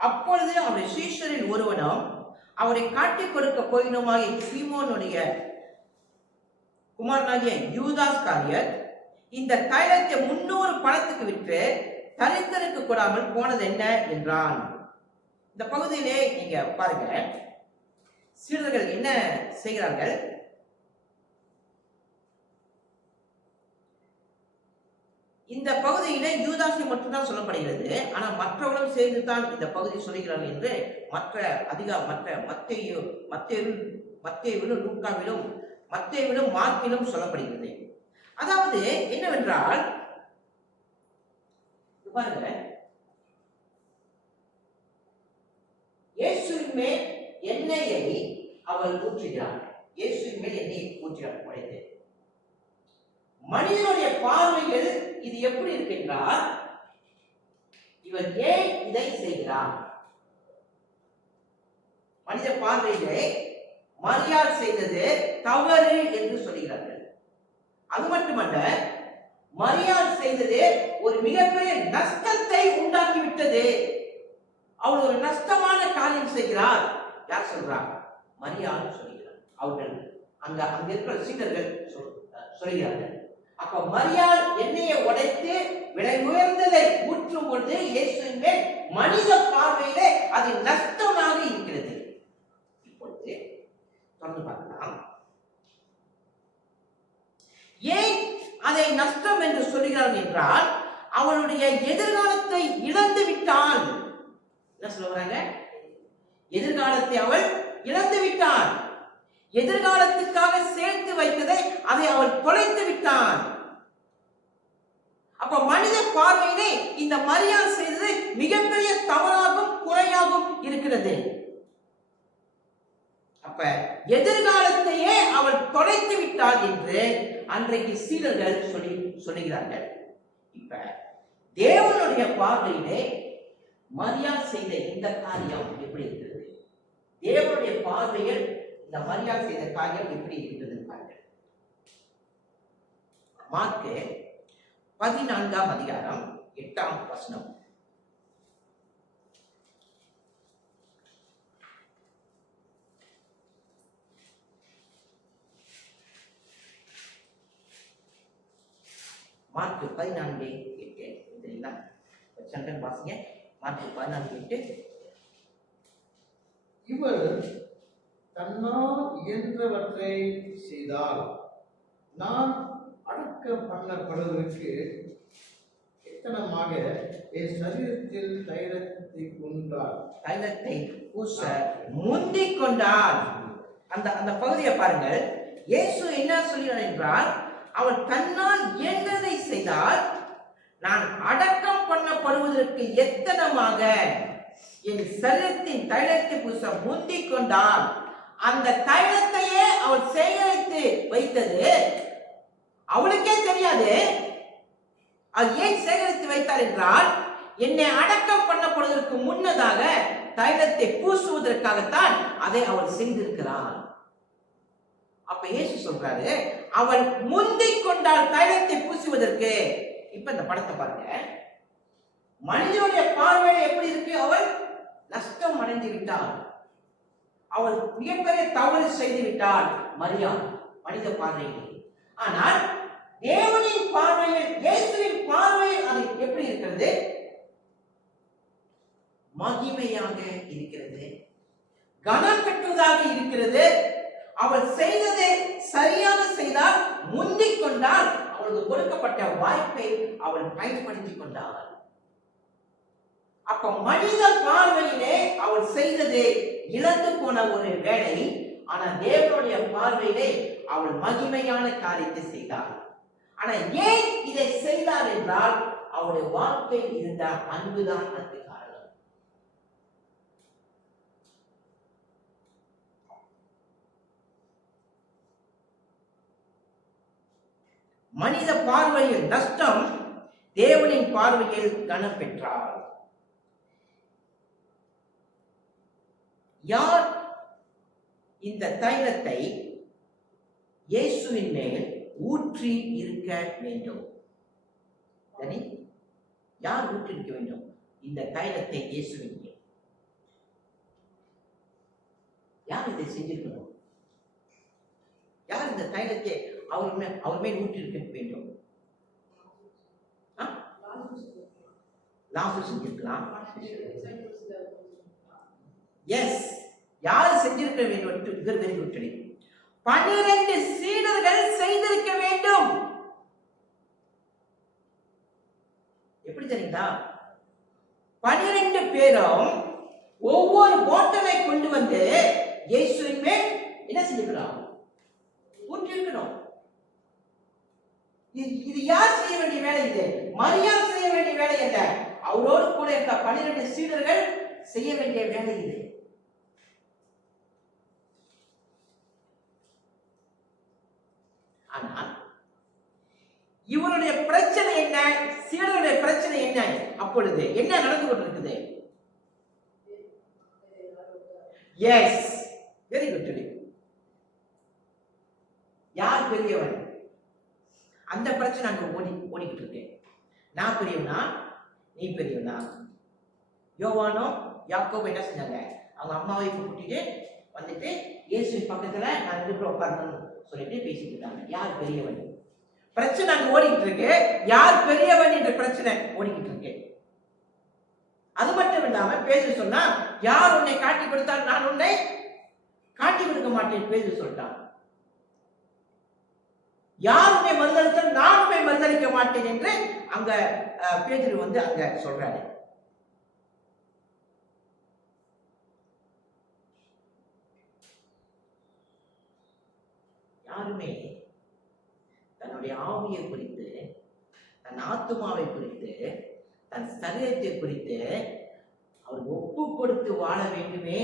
அப்பொழுது அவருடைய சீஷரில் ஒருவனும் அவரை காட்டிக் கொடுக்க போயினுமாகிய சீமோனுடைய குமாரனாகிய யூதாஸ்காரியர் இந்த தைலத்தை 300 பணத்துக்கு விற்று தரித்திரருக்கு கொடாமல் போனது என்ன என்றான். இந்த பகுதியிலே நீங்க பாருங்க, சீடர்கள் என்ன செய்கிறார்கள்? இந்த பகுதியிலே யூதாசை மட்டும்தான் சொல்லப்படுகிறது. ஆனா மற்றவர்களும் சேர்ந்து தான் இந்த பகுதி சொல்லுகிறார்கள் என்று மத்தேயுவிலும் லூக்காவிலும் மத்தேயுவிலும் மார்க்கிலும் சொல்லப்படுகிறது. அதாவது என்னவென்றால் பாருங்க, இயேசுவின் மேல் எண்ணெயை அவர் ஊற்றுகிறார். இயேசுவின் மேல் எண்ணெயை ஊற்றுகிறார். உடைத்து மனிதனுடைய பார்வையில் இது எப்படி இருக்கின்றார்? இவர் ஏன் இதை செய்கிறார்? மனித பார்வையிலே மரியாள் செய்தது தவறு என்று சொல்கிறார்கள். அது மட்டுமல்ல, மரியாள் செய்தது ஒரு மிகப்பெரிய நஷ்டத்தை உண்டாக்கிவிட்டது. அவள் ஒரு நஷ்டமான காரியம் செய்கிறார். யார் சொல்றார்? மரியாள் சொல்கிறார். அவர்கள் அங்க இருக்கிற சீடர்கள் சொல்கிறார்கள். அப்ப மரியாள் எண்ணெயை உடைத்து விலை உயர்ந்ததை ஊற்றும் பொழுது இயேசுவின் மேல் மனித பார்வையிலே அது நஷ்டமாக இருக்கிறது. இப்பொழுது தொடர்ந்து பார்க்கலாம். ஏன் அதை நஷ்டம் என்று சொல்கிறார் என்றால், அவளுடைய எதிர்காலத்தை இழந்து விட்டாள். என்ன சொல்றாங்க? எதிர்காலத்தை அவள் இழந்து விட்டாள். எதிர்காலத்துக்காக சேர்த்து வைத்ததை அதை அவள் தொலைத்து விட்டாள். அப்ப மனித பார்வையிலே இந்த மரியாள் செய்தது மிகப்பெரிய தவறாகவும் குறையாகவும் இருக்கிறது. அப்ப எதிர்காலத்தையே அவள் தொலைத்து விட்டாள் என்று அன்றைக்கு சீடர்கள் சொல்லுகிறார்கள். இப்ப தேவனுடைய பார்வையிலே மரியாள் செய்த இந்த காரியம் எப்படி இருக்கிறது? தேவனுடைய பார்வையில் இந்த மரியாள் செய்த காரியம் எப்படி இருக்கிறது பாருங்கள். மார்க்கு 14ஆம் அதிகாரம் 8ஆம் வசனம். மார்க்கு 14:8 தெரியுங்களா? சண்டன் வாசிங்க. மார்க்கு 14:8. இவர் தன்னால் இயன்றவற்றை செய்தால் நான் அடக்கம் பண்ணப்படுவதற்கு எத்தனமாக என் சரீரத்தில் தைலத்தை கொண்டார். தைலத்தை பூச முந்திக் கொண்டார். அந்த பகுதியை பாருங்கள். இயேசு என்ன சொல்கிறார் என்றால், அவள் தன்னால் இயன்றதை செய்தால் நான் அடக்கம் பண்ணப்படுவதற்கு எத்தனமாக என் சரீரத்தின் தைலத்தை பூச முந்திக் கொண்டால். அந்த தைலத்தையே அவள் சேகரித்து வைத்தது அவளுக்கே தெரியாது. அது ஏன் சேகரித்து வைத்தார் என்றால், என்னை அடக்கம் பண்ணப்படுவதற்கு முன்னதாக தைலத்தை பூசுவதற்காகத்தான் அதை அவள் செய்திருக்கிறாள். அப்ப இயேசு சொல்றாரு, அவள் முந்திக் கொண்டால் தைலத்தை பூசுவதற்கு. இப்ப இந்த படத்தை பாருங்க. மனிதனுடைய பார்வையில எப்படி இருக்கு? அவள் நஷ்டம் அடைந்து விட்டாள். அவள் மிகப்பெரிய தவறு செய்து விட்டாள் மரியாள் மனித பார்வையில். ஆனால் தேவனின் பார்வையில், இயேசுவின் பார்வையில் அது எப்படி இருக்கிறது? மகிமையாக இருக்கிறது, கனம் பெற்றதாக இருக்கிறது. அவள் செய்ததை சரியாக செய்தால், முந்திக் கொண்டால், அவளுக்கு கொடுக்கப்பட்ட வாய்ப்பை அவள் பயன்படுத்திக் கொண்டாள். அப்ப மனித பார்வையிலே அவள் செய்தது இழந்து போன ஒரு வேலை. ஆனால் தேவனுடைய பார்வையிலே அவள் மகிமையான காரியத்தை செய்தாள். ஆனால் ஏன் இதை செய்தாள் என்றால், அவளுடைய வாழ்க்கையில் இருந்த அன்புதான் அதுக்கு காரணம். மனித பார்வையில் நஷ்டம், தேவனின் பார்வையில் கனம் பெற்றாள். யார் இந்த தைலத்தை இயேசுவின் மேல் ஊற்றி இருக்க வேண்டும்? யார் ஊற்றி இருக்க வேண்டும் இந்த தைலத்தை இயேசுவின் மேல்? யார் இதை செஞ்சிருக்கணும்? யார் இந்த தைலத்தை அவர் மேல் ஊற்றி இருக்க வேண்டும்? லாசரு செஞ்சிருக்கலாம். எஸ், யார் செஞ்சிருக்க வேண்டும்? Very good. 12 சீடர்கள் செய்திருக்க வேண்டும். எப்படி தெரியுங்களா? 12 பேரும் ஒவ்வொரு போட்டலை கொண்டு வந்து இயேசுவின் மேல் என்ன செஞ்சிருக்கணும்? ஊற்றிருக்கணும். இது யார் செய்ய வேண்டிய வேலை? இது மரியாள் செய்ய வேண்டிய வேலை அல்ல. அவரோடு கூட இருந்த 12 சீடர்கள் செய்ய வேண்டிய வேலை இது. ஆனால் இவருடைய பிரச்சனை என்ன? சீடருடைய பிரச்சனை என்ன? அப்பொழுது என்ன நடந்து கொண்டிருக்குது? Yes, very good. யார் பெரியவன்? அந்த பிரச்சனை அங்க ஓடிக்கிட்டு இருக்கு. நான் பெரியவனா, நீ பெரியவனா? யோவானோ யாக்கோபு என்ன செஞ்சாங்க? அவங்க அம்மாவை கூட்டிட்டு வந்துட்டு இயேசுவின் பக்கத்துல நான் 2 பேரும் உட்காரணும்னு சொல்லிட்டு பேசிட்டு இருக்காங்க. யார் பெரியவன்? பிரச்சனை அங்க ஓடிக்கிட்டு இருக்கு. யார் பெரியவன் என்ற பிரச்சனை ஓடிக்கிட்டு இருக்கு. அது மட்டும் இல்லாம பேச சொன்னா, யார் உன்னை காட்டி கொடுத்தால் நான் உன்னை காட்டி கொடுக்க மாட்டேன் பேச சொல்லிட்டான். யார் உன்னை மறுதளித்தால் நான் உன்னை மறுதளிக்க மாட்டேன் என்று அங்க பேதுரு வந்து அங்க சொல்றாரு. யாருமே தன்னுடைய ஆவியை குறித்து, தன் ஆத்துமாவை குறித்து, தன் சரீரத்தை குறித்து அவர் ஒப்பு கொடுத்து வாழ வேண்டுமே.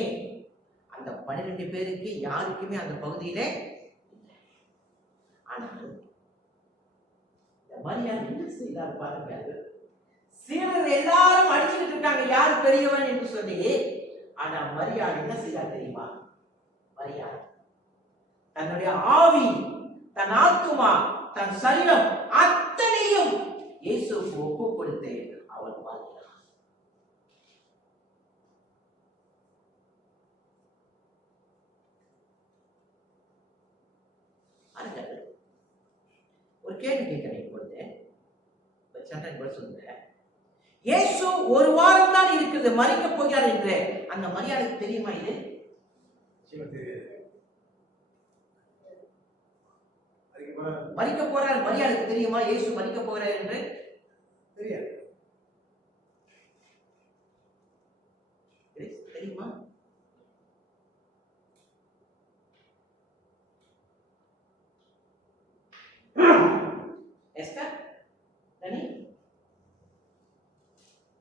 அந்த 12 பேருக்கு யாருக்குமே அந்த பகுதியிலே இல்லை. ஆனால் இந்த மரியாள் என்ன செய்தார் பாருங்க. சீடர்கள் எல்லாரும் அடிச்சுக்கிட்டு இருக்காங்க யார் பெரியவன் என்று சொல்லி. ஆனா மரியாள் என்ன செய்தார் தெரியுமா? மரியாள் தன்னுடைய ஆவி, தன் ஆத்துமா, தன் சரீரம் அத்தனையும் இயேசுவுக்கு ஒப்பு கொடுத்து அவள் வாழ்கிறார். ஒரு கேள்வி கேட்கிறேன். இப்பொழுது சொல்லுங்க, இயேசு ஒரு வாரம் தான் இருக்குது மரிக்க போகிறார் என்று அந்த மரியாளுக்கு தெரியுமா? இது மரிக்க போறார் மரியாளுக்கு தெரியுமா? இயேசு மரிக்க போகிறார் என்று தெரியாது. தெரியுமா?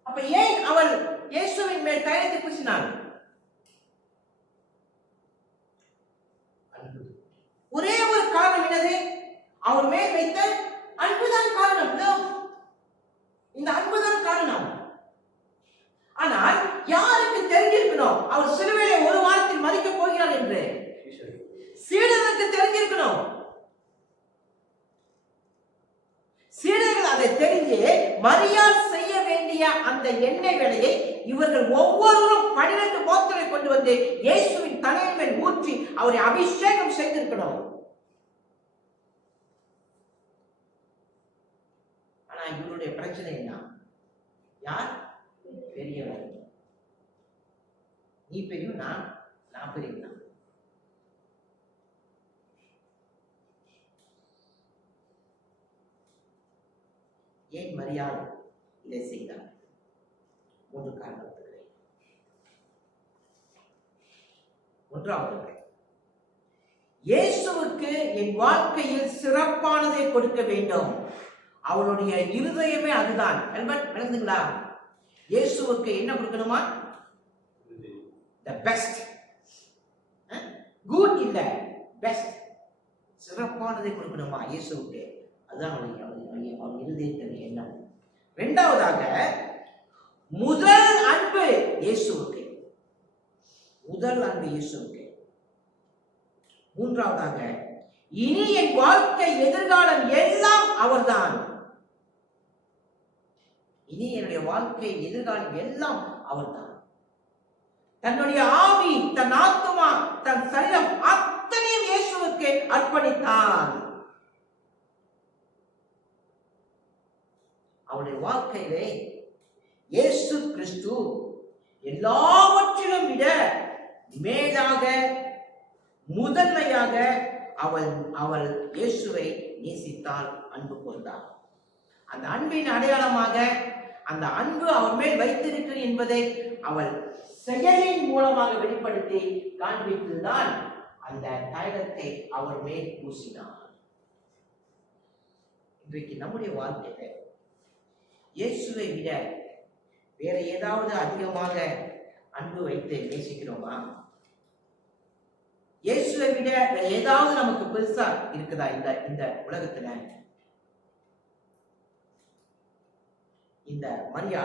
அப்ப ஏன் அவள் இயேசுவின் மேல் தைலத்தை பூசினாள்? ஒரே ஒரு காரணம் என்னது? அவர் மேல் வைத்த அன்புதான் காரணம். இந்த அன்புதான் காரணம். ஆனால் யாருக்கு தெரிஞ்சிருக்கணும் அவர் சிலுவையிலே ஒரு வாரத்தில் மரிக்க போகிறார் என்று? சீடர்களுக்கு தெரிஞ்சிருக்கணும். சீடர்கள் அதை தெரிஞ்சு மரியாள் செய்ய வேண்டிய அந்த எண்ணெய் வேலையை இவர்கள் ஒவ்வொருவரும் 12 போத்தலை கொண்டு வந்து இயேசுவின் தலையின் மேல் ஊற்றி அவரை அபிஷேகம் செய்திருக்கணும். ஆனா இவருடைய பிரச்சனை என்ன? யார் பெரியவர்? நீ பெரியவன், நான் பெரியவன். ஏன் மரியாதை இதை செய்தார்? 3 காரணங்கள். ஒன்றாவது, இயேசுவுக்கு என் வாழ்க்கையில் சிறப்பானதை கொடுக்க வேண்டும். அவளுடைய இருதயமே அதுதான். விளங்குங்களா? இயேசுவுக்கு என்ன கொடுக்கணுமா? the best. good இல்ல, best, சிறப்பானதை கொடுக்கணுமா இயேசுவுக்கு? அதுதான் அவருடைய இருதயத்தின் எண்ணம். இரண்டாவதாக, முதல் அன்பு இயேசுவுக்கு. முதல் அன்பு இயேசுவுக்கு. மூன்றாவதாக, இனி என் வாழ்க்கை எதிர்காலம் எல்லாம் அவர்தான். இனி என்னுடைய வாழ்க்கை எதிர்காலம் எல்லாம் அவர்தான். தன்னுடைய ஆவி, தன் ஆத்துமா, தன் சரீரம் அத்தனையும் இயேசுவுக்கு அர்ப்பணித்தான். அவருடைய வாழ்க்கையிலே இயேசு கிறிஸ்து எல்லாவற்றிலும் விட மேலாக, முதன்மையாக அவள் இயேசுவை நேசித்தால், அன்பு கொண்டார். அந்த அன்பின் அடையாளமாக அந்த அன்பு அவர் மேல் வைத்திருக்கிறது என்பதை அவள் செயலின் மூலமாக வெளிப்படுத்தி காண்பித்துதான் அந்த தைலத்தை அவர் மேல் பூசினார். இன்றைக்கு நம்முடைய வாழ்க்கையில இயேசுவை விட வேற ஏதாவது அதிகமாக அன்பு வைத்து நேசிக்கிறோமா? இயேசுவை விட வேற ஏதாவது நமக்கு பெருசா இருக்குதா இந்த உலகத்துல? இந்த மரியா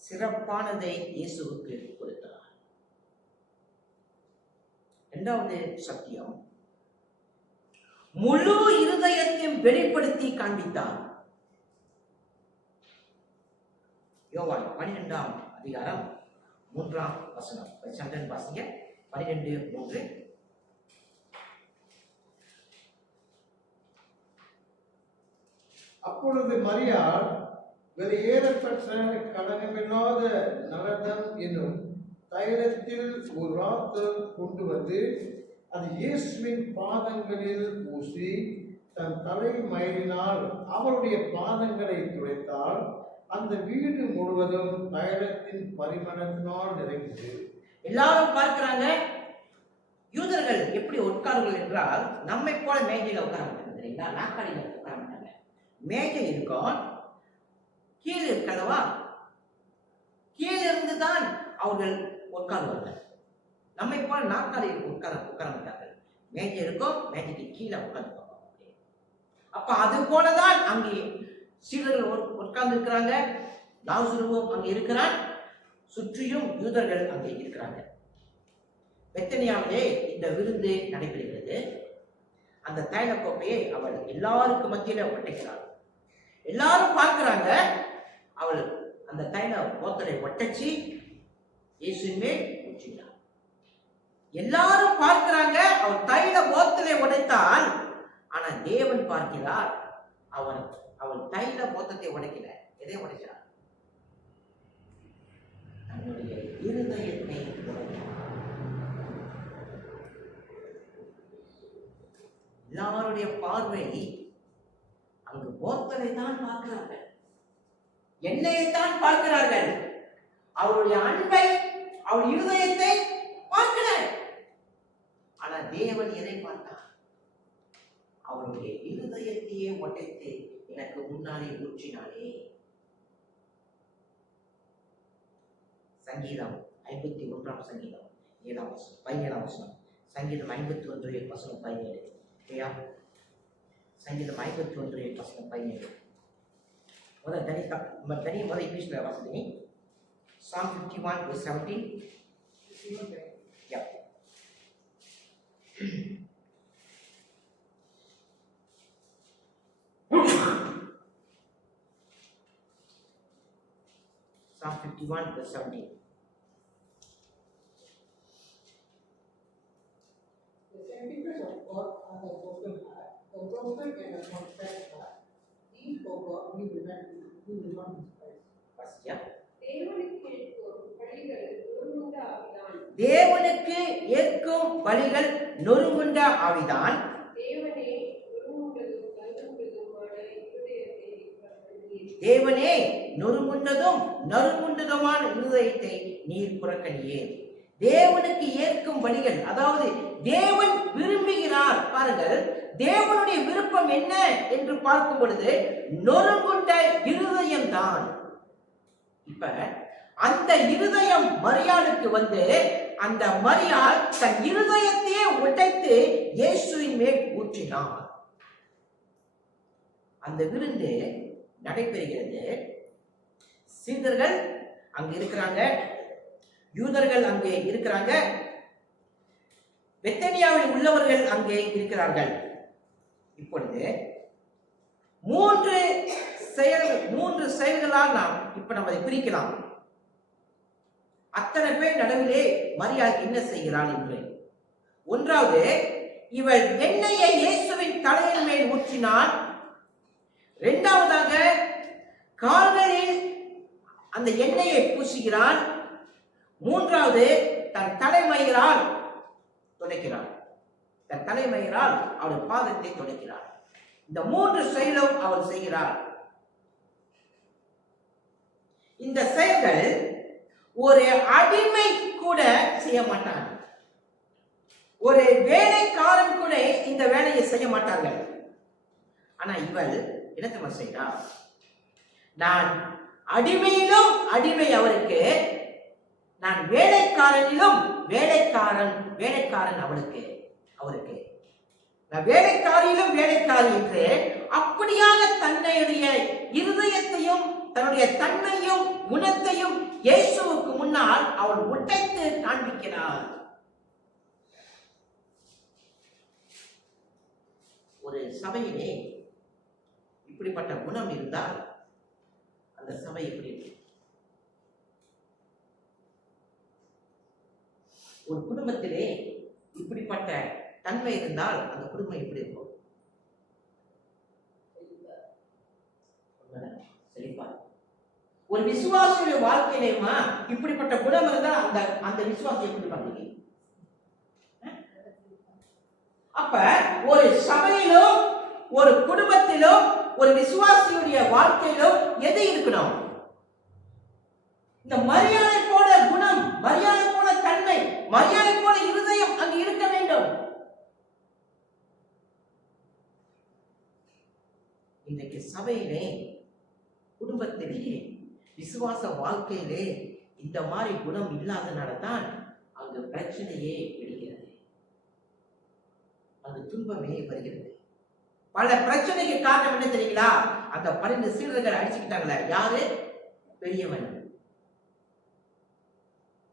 சிறப்பானதை இயேசுவுக்கு கொடுத்தார். இரண்டாவது சத்தியம், முழு இருதயத்தையும் வெளிப்படுத்தி காண்பித்தார். யோவான் 12ஆம் அதிகாரம் 3ஆம் வசனம். சந்திரன் வாசிங்க. 12:3. அப்பொழுது மரியாள் வெளியேறப்பட்ட கடனமில்லாத நலதம் என்னும் தைலத்தில் ஒரு ராத்தல் கொண்டு வந்து அது இயேசுவின் பாதங்களில் பூசி தன் தலை மயிரினால் அவருடைய பாதங்களை துடைத்தால் அந்த வீடு முழுவதும் தைலத்தின் பரிமளத்தினால் நிறைந்தது. எல்லாரும் பார்க்கிறாங்க. யூதர்கள் எப்படி உட்கார்கள் என்றால், நம்மை போல மேஜையில உட்கார மாட்டாங்க. தெரியுங்களா? நாற்காலியில உட்கார மாட்டாங்க. மேஜை இருக்கும், கீழே இருக்கல்லவா, கீழே இருந்துதான் அவர்கள் உட்காருவார்கள். நம்மை போல நாற்காலியில் உட்கார மாட்டார்கள். மேஜை இருக்கும், மேஜைக்கு கீழே உட்கார்ந்து. அப்ப அது போலதான் அங்கே சீடர்கள் உட்கார்ந்து இருக்கிறாங்க. லாசருவும் அங்கே இருக்கிறான். சுற்றியும் யூதர்கள் அங்கே இருக்கிறாங்க. பெத்தனியாவிலே இந்த விருந்து நடைபெறுகிறது. அந்த தைல கோப்பையை அவள் எல்லாருக்கும் மத்தியில ஒட்டைக்கிறாள். எல்லாரும் பார்க்கிறாங்க. அவள் அந்த தைல போத்தலை ஒட்டச்சி இயேசுவின் மேல் ஊற்றினாள். எல்லாரும் பார்க்கிறாங்க. அவள் தைல போத்தலை உடைத்தாள். ஆனா தேவன் பார்க்கிறார். அவள் தைல போத்தத்தை உடைக்கல. எதை உடைச்சார்? தன்னுடைய இருதயத்தை உடைத்தார். எல்லாருடைய பார்வை அங்கு போத்தலை தான் பார்க்கிறார்கள், எண்ணெயை தான் பார்க்கிறார்கள். அவருடைய அன்பை, அவர் இருதயத்தை பார்க்கல. ஆனா தேவன் எதை பார்த்தார்? அவருடைய இருதயத்தையே உடைத்து எனக்கு முன்னாலே ஊற்றினாலே. சங்கீதம் 51ஆம் சங்கீதம் 7ஆம் வசனம் 17ஆம் வசனம். சங்கீதம் 51 வசனம் 17. சங்கீதம் 51 வசனம் 17. முதல் இங்கிலீஷ்ல வாசிங்க. Psalm 51 verse 17. Yeah. Psalm 51 verse 17. The sacrifice of God are the broken heart, the broken and the contrite heart. These, O God, we will not despise. First, yeah. தேவனுக்கு ஏற்கும் பலிகள் நொறுங்குண்ட ஆவிதான். தேவனுக்கு ஏற்கும் பலிகள் நொறுங்குண்ட ஆவிதான். தேவனே நொறுங்குண்டதும் நறுங்குண்டதுமான இருதயத்தை புறக்கணியீர். தேவனே நொறுங்குண்டதும் நறுங்குண்டதுமான இருதயத்தை நீர் புறக்கணியேன். தேவனுக்கு ஏற்கும் பலிகள், அதாவது தேவன் விரும்புகிறார். பாருங்கள், தேவனுடைய விருப்பம் என்ன என்று பார்க்கும் பொழுது நொறுங்குண்ட இருதயம் தான். இப்ப அந்த இருதயம் மரியாளுக்கு வந்து அந்த மரியாள் தன் இருதயத்தையே உடைத்து இயேசுவின் மேல் ஊற்றினார். அந்த விருந்து நடைபெறுகிறது. சீடர்கள் அங்க இருக்கிறாங்க, யூதர்கள் அங்கே இருக்கிறாங்க, பெத்தனியாவில் உள்ளவர்கள் அங்கே இருக்கிறார்கள். இப்பொழுது மூன்று செயல்களால் நாம் இப்ப நம்ம அதை பிரிக்கலாம். அத்தனை பேர் நடுவிலே மரியாள் என்ன செய்கிறாள் என்று. ஒன்றாவது, இவள் எண்ணெயை இயேசுவின் தலையின் மேல் ஊற்றினாள். இரண்டாவதாக, கால்களில் அந்த எண்ணெயை பூசுகிறாள். மூன்றாவது, தன் தலைமயிரால் துடைக்கிறாள். தன் தலைமயிரால் அவள் பாதத்தை துடைக்கிறாள். இந்த மூன்று செயலும் அவள் செய்கிறாள். இந்த செயல்கள் ஒரு அடிமை கூட செய்ய மாட்டான், ஒரு வேலைக்காரன் கூட இந்த வேலையை செய்ய மாட்டார்கள். ஆனா இவள் என்ன செய்கிறாள்? நான் அடிமையிலும் அடிமை அவருக்கு, நான் வேலைக்காரனிலும் வேலைக்காரன் அவருக்கு, நான் வேலைக்காரியிலும் வேலைக்காரி என்று அப்படியாக தன்னுடைய இருதயத்தையும் தன்னுடைய தன்மையும் குணத்தையும் இயேசுவுக்கு முன்னால் அவள் உடைத்து காண்பிக்கிறாள். ஒரு சபையிலே இப்படிப்பட்ட குணம் இருந்தால் அந்த சபை எப்படி இருக்கும்? ஒரு குடும்பத்திலே இப்படிப்பட்ட தன்மை இருந்தால் அந்த குடும்பம் எப்படி இருக்கும்? செழிப்பா. ஒரு விசுவாசியுடைய வாழ்க்கையிலேயுமா இப்படிப்பட்ட குணம் இருந்தால் அந்த அந்த விசுவாசி எப்படி பண்ணுவீங்க? அப்ப ஒரு சபையிலும் ஒரு குடும்பத்திலும் ஒரு விசுவாசியுடைய வாழ்க்கையிலும் எது இருக்கணும்? இந்த மரியாதை போல குணம், மரியாதை போல தன்மை, மரியாதை போல இருதயம் அங்கு இருக்க வேண்டும். இன்றைக்கு சபையிலே, குடும்பத்திலே, விசுவாச வாழ்க்கையிலே இந்த மாதிரி குணம் இல்லாதனால தான் அங்கு பிரச்சனையே விடுகிறது, அங்கு துன்பமே வருகிறது. பல பிரச்சனைக்கு காரணம் என்ன தெரியுங்களா? அந்த 12 சீடர்கள் அடிச்சுக்கிட்டாங்களே, யாரு? பெரியவன்.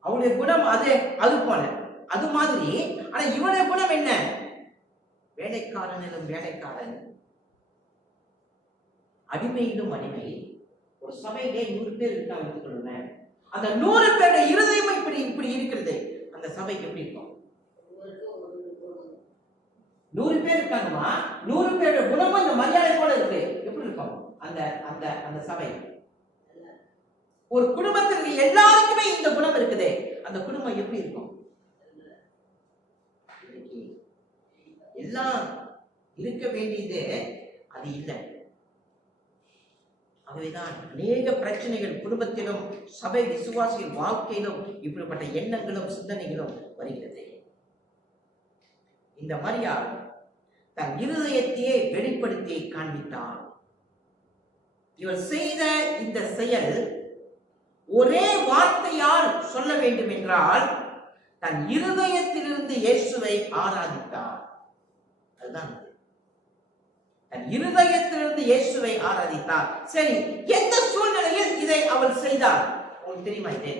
அவனுடைய குணம் அது போல, அது மாதிரி. ஆனா இவனுடைய குணம் என்ன? வேலைக்காரனிலும் வேலைக்காரன், அடிமையிலும் அடிமை. ஒரு சபையிலே 100 பேர் இருக்கா வைத்துக் கொள்ளுங்க. அந்த 100 பேருடைய இருதயம் இப்படி இருக்கிறது, அந்த சபைக்கு எப்படி இருக்கும்? 100 பேர் இருக்காங்கம்மா, 100 பேருடைய குணமும் இந்த மரியாதை போல இருக்கு, எப்படி இருக்கும் அந்த அந்த அந்த சபை? ஒரு குடும்பத்திற்கு எல்லாருக்குமே இந்த குணம் இருக்குது, அந்த குடும்பம் எப்படி இருக்கும்? எல்லாம் இருக்க வேண்டியது அது இல்லை. ஆகவேதான் அநேக பிரச்சனைகள் குடும்பத்திலும் சபை விசுவாசிகள் வாழ்க்கையிலும் இப்படிப்பட்ட எண்ணங்களும் சிந்தனைகளும் வருகிறது. இந்த மரியாள் தன் இருதயத்தையே வெளிப்படுத்தி காண்பித்தார். இவர் செய்த இந்த செயல் ஒரே வார்த்தையால் சொல்ல வேண்டும் என்றால் தன் இருதயத்திலிருந்து இயேசுவை ஆராதித்தார். அதுதான் தன் இருதயத்திலிருந்து இயேசுவை ஆராதித்தார். சரி, எந்த சூழ்நிலையில் இதை அவள் செய்தார்? உங்களுக்கு தெரியுமா? இது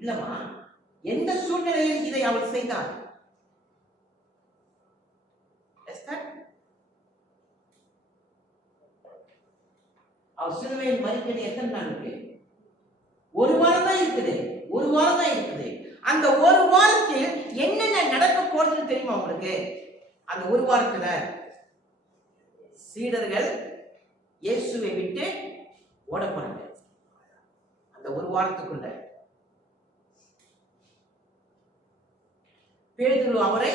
இல்லமா, எந்த சூழ்நிலையில் இதை அவள் செய்தார்? அவர் சிலுவையில் மரிக்கிறது எத்தனை நாள் இருக்கு? ஒரு வாரம் தான் இருக்குது. ஒரு வாரம் தான் இருக்குது. அந்த ஒரு வாரத்தில் என்னென்ன நடக்க போறதுன்னு தெரியுமா உங்களுக்கு? அந்த ஒரு வாரத்துல சீடர்கள் இயேசுவை விட்டு ஓட போறாங்க. அந்த ஒரு வாரத்துக்குள்ள பேதுரு அவரை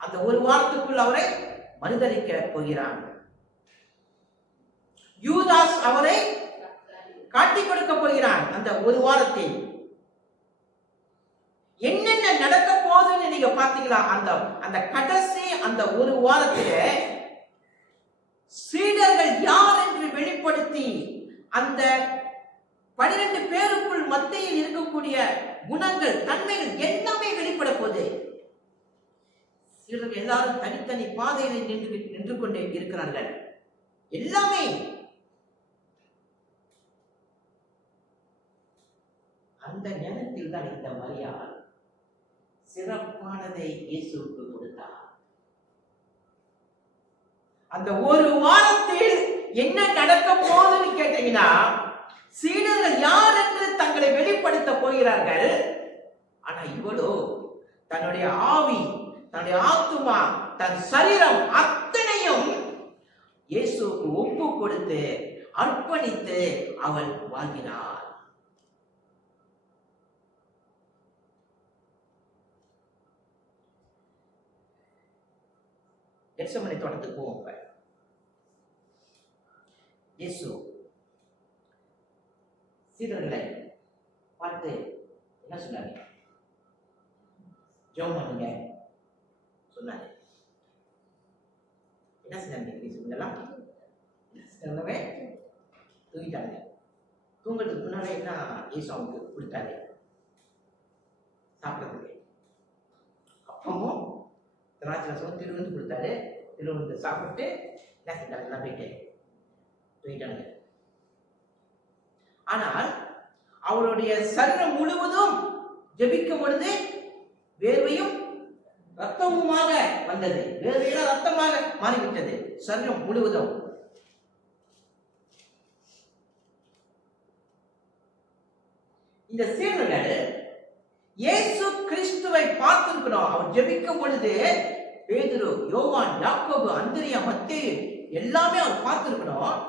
அந்த ஒரு வாரத்துக்குள் அவரை மறுதலிக்க போகிறான். யூதாஸ் அவரை காட்டிக் கொடுக்க போகிறான். அந்த ஒரு வாரத்தில் என்னென்ன நடக்க போகுதுன்னு நீங்க பாத்தீங்களா? அந்த அந்த கடைசி அந்த ஒரு வாரத்தில சீடர்கள் யார் என்று வெளிப்படுத்தி அந்த 12 பேருக்குள் மத்தியில் இருக்கக்கூடிய குணங்கள், தன்மைகள் எல்லாமே வெளிப்பட போகுது. சீடர்கள் எல்லாரும் தனித்தனி பாதையில் நின்று கொண்டே இருக்கிறார்கள். எல்லாமே அந்த நேரத்தில் தான் இந்த மரியாள் சிறப்பானதை இயேசுவுக்கு கொடுத்தார். அந்த ஒரு வாரத்தில் என்ன நடக்க போகுதுன்னு கேட்டீங்கன்னா, சீடர்கள் யார் என்று தங்களை வெளிப்படுத்த போகிறார்கள். ஆனா இவளோ தன்னுடைய ஆவி, தன்னுடைய ஆத்துமா, தன் சரீரம் அத்தனையும் இயேசுவுக்கு ஒப்பு கொடுத்து அர்ப்பணித்து அவள் வாழ்கிறாள். கெத்செமனே தோட்டத்துக்கு போவோம். இயேசு சீடர்களை பார்த்து என்ன சொன்னாங்க? ஜெபம் பண்ணுங்க சொன்னாங்க. என்ன சொன்னாங்க? தூங்கிட்டாங்க. தூங்குறதுக்கு முன்னாலே என்ன இயேசு அவங்களுக்கு கொடுத்தாரு சாப்பிட்றதுக்கு? அப்பமும் திராட்சை ரசம் திருவிருந்து கொடுத்தாரு. திருவிருந்து சாப்பிட்டு என்ன செஞ்சாங்க? எல்லாம் தூங்கிட்டாங்க. ஆனால் அவருடைய சரீரம் முழுவதும் ஜெபிக்கும் பொழுது வேர்வையும் ரத்தமுமாக வந்தது. வேர்வையில ரத்தமாக மாறிவிட்டது சரீரம் முழுவதும். இந்த சீடர்கள் இயேசு கிறிஸ்துவை பார்த்திருக்கணும். அவர் ஜெபிக்கும் பொழுது பேதுரு, யோவான், யாக்கோபு, அந்திரியா, மத்தேயு எல்லாமே அவர் பார்த்திருக்கணும்.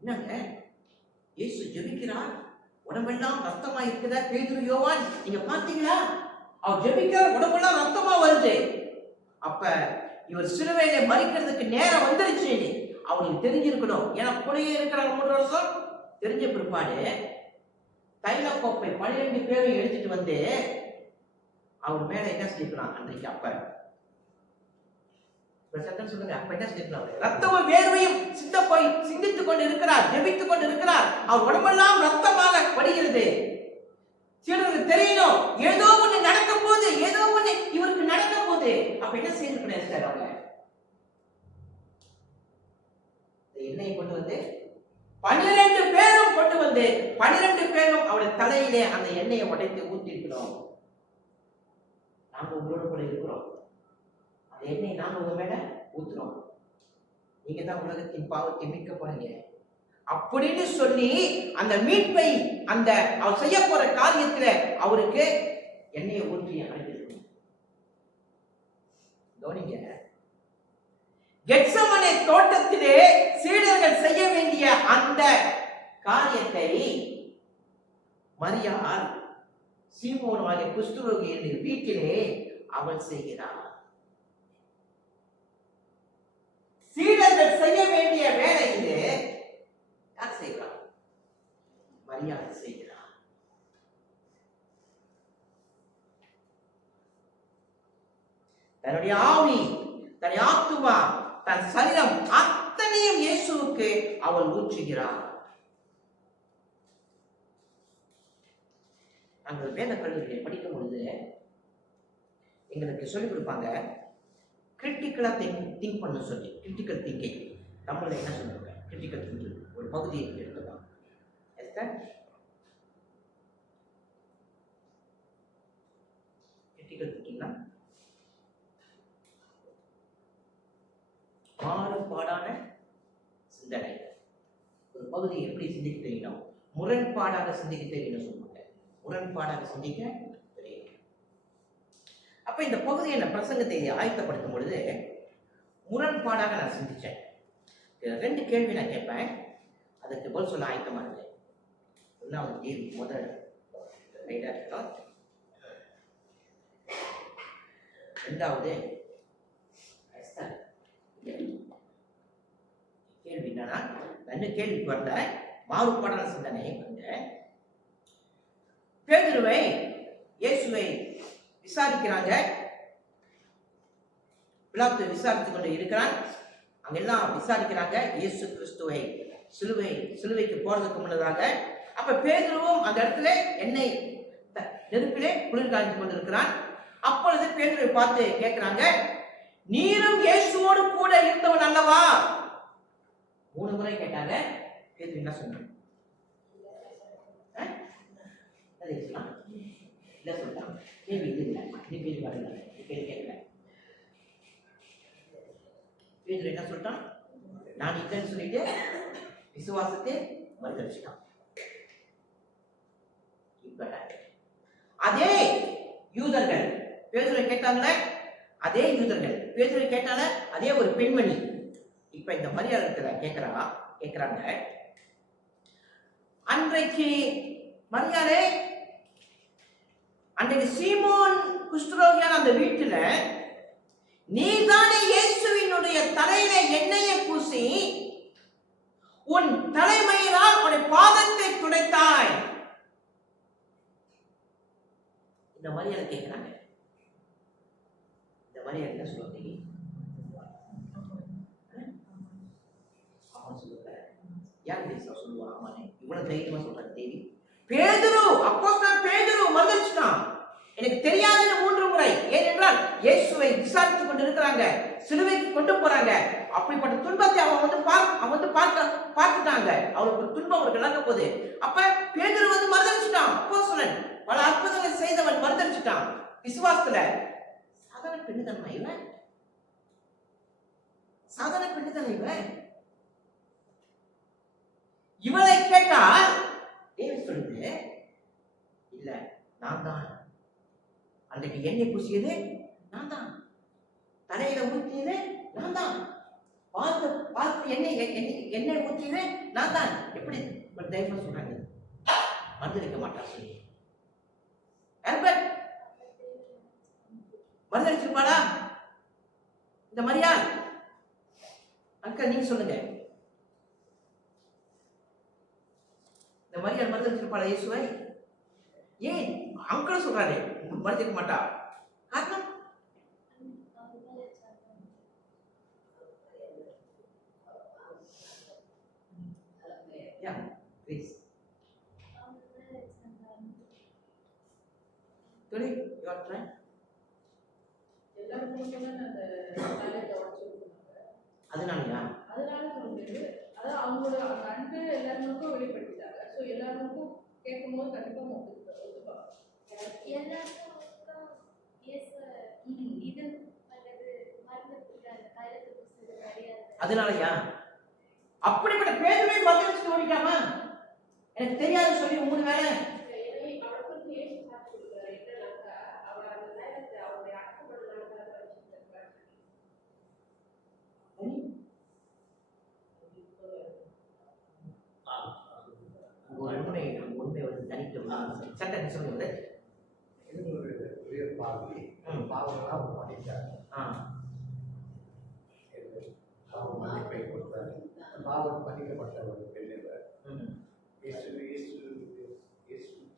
என்னங்க இயேசு ஜெபிக்கிறார், உடம்பெல்லாம் ரத்தமா இருக்குதா? பேதுரு, யோவான் நீங்க பார்த்தீங்களா? அவர் ஜெபிக்கிறார், உடம்பெல்லாம் ரத்தமா வருது. அப்ப இவர் சிலுவையில மரிக்கிறதுக்கு நேரம் வந்துருச்சு அவருக்கு தெரிஞ்சிருக்கணும். ஏன்னா கூடயே இருக்கிறாங்க 3 வருஷம். தெரிஞ்ச பிற்பாடு தைல கோப்பை 12 பேரும் எடுத்துட்டு வந்து அவர் மேல என்ன செஞ்சிருக்கலாம்? அன்றைக்கு அப்ப சொல்லுங்க, அப்ப என்ன செஞ்சிருக்கலாம்? ரத்தமும் வேர்வையும் சிந்தித்துக் கொண்டு இருக்கிறார், ஜெபித்துக் கொண்டு இருக்கிறார். அவர் உடம்பெல்லாம் ரத்தமாக வடிகிறது. சீடர்களுக்கு தெரியணும், ஏதோ ஒண்ணு நடக்க போகுது, ஏதோ ஒண்ணு இவருக்கு நடக்க போகுது. அப்ப என்ன செய்யணும்? அவங்க எண்ணெயை கொண்டு வந்து 12 பேரும் கொண்டு வந்து 12 பேரும் அவருடைய தலையிலே அந்த எண்ணெயை உடைத்து ஊற்றி இருக்கிறோம். நாங்க உங்களோட கூட இருக்கிறோம். அந்த எண்ணெயை நாங்க உங்க மேல ஊத்துறோம். நீங்க தான் உலகத்தின் பாவத்தை மீட்க போறீங்க அப்படின்னு சொல்லி அந்த மீட்பை அந்த அவர் செய்ய போற காரியத்துல அவருக்கு எண்ணெயை ஊற்றி அனுப்பியிருக்கணும். கவனிங்க, கெத்செமனே தோட்டத்திலே சீடர்கள் செய்ய வேண்டிய அந்த காரியத்தை மரியாள் சீமோன் ஆகிய குஷ்டரோகியின் வீட்டிலே அவள் செய்கிறார். சீடர்கள் செய்ய வேண்டிய வேலையிலே யார் செய்கிறார்? மரியாள் செய்கிறார். தன்னுடைய ஆவி, தன்னுடைய ஆத்துமா, தன் சரீரம் அத்தனையும் இயேசுவுக்கு அவள் ஊற்றுகிறார். நாங்கள் வேத கல்லூரியை படிக்கும் பொழுது எங்களுக்கு சொல்லிக் கொடுப்பாங்க, கிரிட்டிக்கலா திங்க் பண்ண சொல்லி. கிரிட்டிக்கல் திங்கிங் தமிழ்ல என்ன சொல்லுவாங்க? கிரிட்டிக்கல் திங்கிங் ஒரு பகுதியை எடுத்துக்கலாம். கிரிட்டிக்கல் திங்கிங்னா மாறுபாடான சிந்தனை. பகுதியை எப்படி சிந்திக்க தெரியணும்? முரண்பாடாக சிந்திக்க தெரியணும் சொல்லுவாங்க. முரண்பாடாக சிந்திக்க தெரியணும். அப்ப இந்த பகுதியை நான் பிரசங்கத்தை ஆயத்தப்படுத்தும் பொழுது முரண்பாடாக நான் சிந்திச்சேன். 2 கேள்வி நான் கேட்பேன், அதுக்கு பதில் சொல்ல ஆயத்தமா இருக்கேன். ஒன்றாவது கேள்வி முதல் ரைட்டா இருக்கட்டும். 2வது கேள்வி என்னன்னா, 2 கேள்விக்கு வரல, மாறுபாடான சிந்தனை வந்து பேதுருவை இயேசுவை விசாரிக்கிறாங்க. பிலாத்து விசாரித்துக் கொண்டு இருக்கிறான். அங்கெல்லாம் விசாரிக்கிறாங்க இயேசு கிறிஸ்துவை சிலுவைக்கு போறதுக்கு முன்னதாக. அப்ப பேதுருவும் அந்த இடத்துல எண்ணெய் நெருப்பிலே குளிர் காய்ந்து கொண்டிருக்கிறான். அப்பொழுது பேதுருவை பார்த்து கேட்கிறாங்க, நீரும் இயேசுவோடு கூட இருந்தவன் அல்லவா? 3 முறை கேட்டாங்க. பேதுரு என்ன சொன்னான்? இல்ல சொல்லிட்டான். கேள்வி இது இல்லை, நீ கேள்வி பாருங்க, கேள்வி கேட்கல. பேதுரு என்ன சொல்லிட்டான்? நான் இல்லைன்னு சொல்லிட்டு விசுவாசத்தை மறுதளிச்சிட்டான். இப்ப அதே யூதர்கள் பேதுருவை கேட்டாங்களே, அதே யூதர்கள் பேதுருவை கேட்டால, அதே ஒரு பெண்மணி இப்ப இந்த மரியாதை கேட்கிறாங்க, அன்றைக்கு மரியாதை அன்றைக்கு சீமோன் குஷ்டரோகியான அந்த வீட்டுல நீதானே இயேசுவினுடைய தலையில எண்ணெயை பூசி உன் தலைமையினால் உன்னுடைய பாதத்தை துடைத்தாய். இந்த மரியாதை கேட்கிறாங்க. இந்த மரியாதை என்ன சொல்லுவாங்க? அவன் சொல்லுங்க, யார் தேசம் சொல்லுவான்? ஆமானே, இவ்வளவு தைரியமா சொல்றாங்க தேவி. பேதுரு, அப்போஸ்தலன் பேதுரு மறுதலிச்சிட்டான். எனக்கு தெரியாதுன்னு 3 முறை. ஏனென்றால் இயேசுவை விசாரித்துக் கொண்டு இருக்கிறாங்க, சிலுவைக்கு கொண்டு போறாங்க. அப்படிப்பட்ட துன்பத்தை அவன் வந்து பார்த்துட்டாங்க. அவளுக்கு ஒரு துன்பம் அவருக்கு நடக்க போகுது. அப்ப பேதுரு வந்து மறுதலிச்சிட்டான். அப்போஸ்தலன் பல அற்புதங்களை செய்தவன் மறுதலிச்சிட்டான். விசுவாசத்துல சாதாரண பெண்ணுதானே இவன், சாதாரண பெண்ணுதானே இவன். இவளை கேட்டால் தேவி சொல்லுது, இல்ல நான் தான் அன்றைக்கு எண்ணெய் பூசியது, நான் தான் தலையில ஊற்றியது, நான் தான் பார்த்து எண்ணெய் ஊற்றியது, நான் தான். எப்படி தைரியமா சொல்றாங்க? மறுதளிக்க மாட்டார் சொல்லி மறுதளிச்சிருப்பாளா இந்த மரியாள்? அக்கா நீங்க சொல்லுங்க, இந்த மரியாள் மறுதளிச்சிருப்பாளா இயேசுவை? ஏன் அங்கிள் சொல்றாரு மறுதளிக்க மாட்டா? காரணம் அதனாலயா? அதனால சொல்றது, அதாவது அவங்களோட அந்த அன்பு எல்லாருக்கும் வெளிப்படுத்திட்டாங்க. ஸோ எல்லாருக்கும் கேட்கும்போது கண்டிப்பா ஒத்துப்பாங்க. அதனாலயா? அப்படிப்பட்ட பேதுருவை மறுதலிச்சு ஓடிட்டாமா? எனக்கு தெரியாது சொல்லி 3 வேளை. உண்மை வந்து தனிக்க சட்டம் சொல்லுவது பாவம் பண்ணிட்டார். மன்னிப்பை கொடுத்தார். பாவம் மன்னிக்கப்பட்ட ஒரு பெண் இவர்.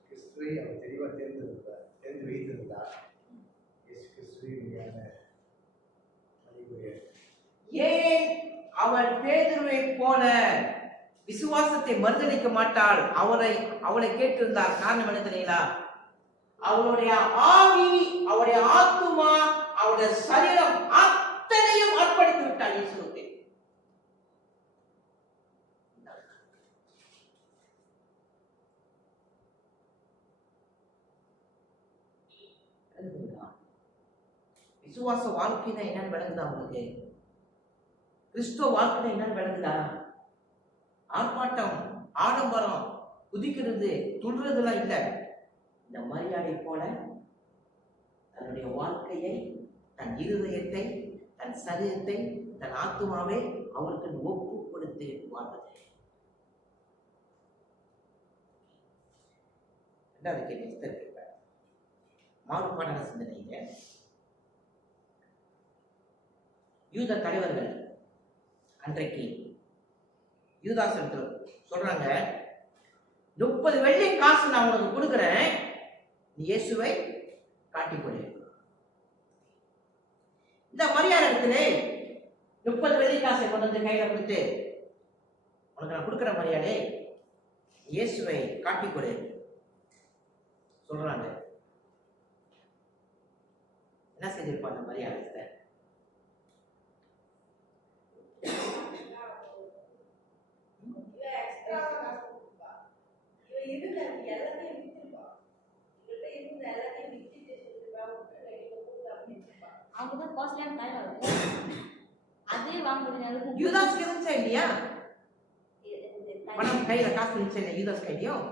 கிறிஸ்துவை அவர் தெளிவாக தெரிந்து வைத்திருந்தார். இயேசு கிறிஸ்துவின் ஏன் அவள் பேதுருவை போல விசுவாசத்தை மறுதளிக்க மாட்டாள்? அவளை கேட்டிருந்தார். காரணம் என்ன தெரியுங்களா? அவளுடைய ஆவி, அவளுடைய ஆத்துமா, அவளுடைய சரீரம் அத்தனையும் அர்ப்பணித்து விட்டாள் இயேசுவுக்கு. விசுவாச வாழ்க்கைனா என்னன்னு விளங்குதா உங்களுக்கு? கிறிஸ்துவ வாழ்க்கைனா என்னன்னு விளங்குதா? ஆர்ப்பாட்டம், ஆடம்பரம், குதிக்கிறது, துள்றதெல்லாம் இல்லை. இந்த மரியாதை போல தன்னுடைய வாழ்க்கையை, தன் இருதயத்தை, தன் சரீரத்தை, தன் ஆத்துமாவை அவருக்கு ஒப்பு கொடுத்து வாழ்வது. ரெண்டாவது கேள்வி எஸ்தர் கேட்பார். மாறுபாடான சிந்தனையில யூத தலைவர்கள் அன்றைக்கு யூதாசன் சொல்றாங்க, 30 வெள்ளி காசு நான் உனக்கு கொடுக்குறேன், நீ இயேசுவை காட்டிக் கொடு. இந்த மரியாதை இடத்துல 30 வெள்ளி காசை கொண்டு வந்து கையில கொடுத்து, உனக்கு நான் கொடுக்குற மரியாதை, இயேசுவை காட்டிக் கொடு சொல்றாங்க. என்ன செஞ்சிருப்பாங்க மரியாதை? அவங்க தான் காஸ்ட்லியான டைம் இருக்கும், அதே வாங்க முடியாது. யூதாஸ்க்கு இருந்துச்சா இல்லையா? பணம் கையில காசு இருந்துச்சா இல்லையா யூதாஸ் கையிலையும்?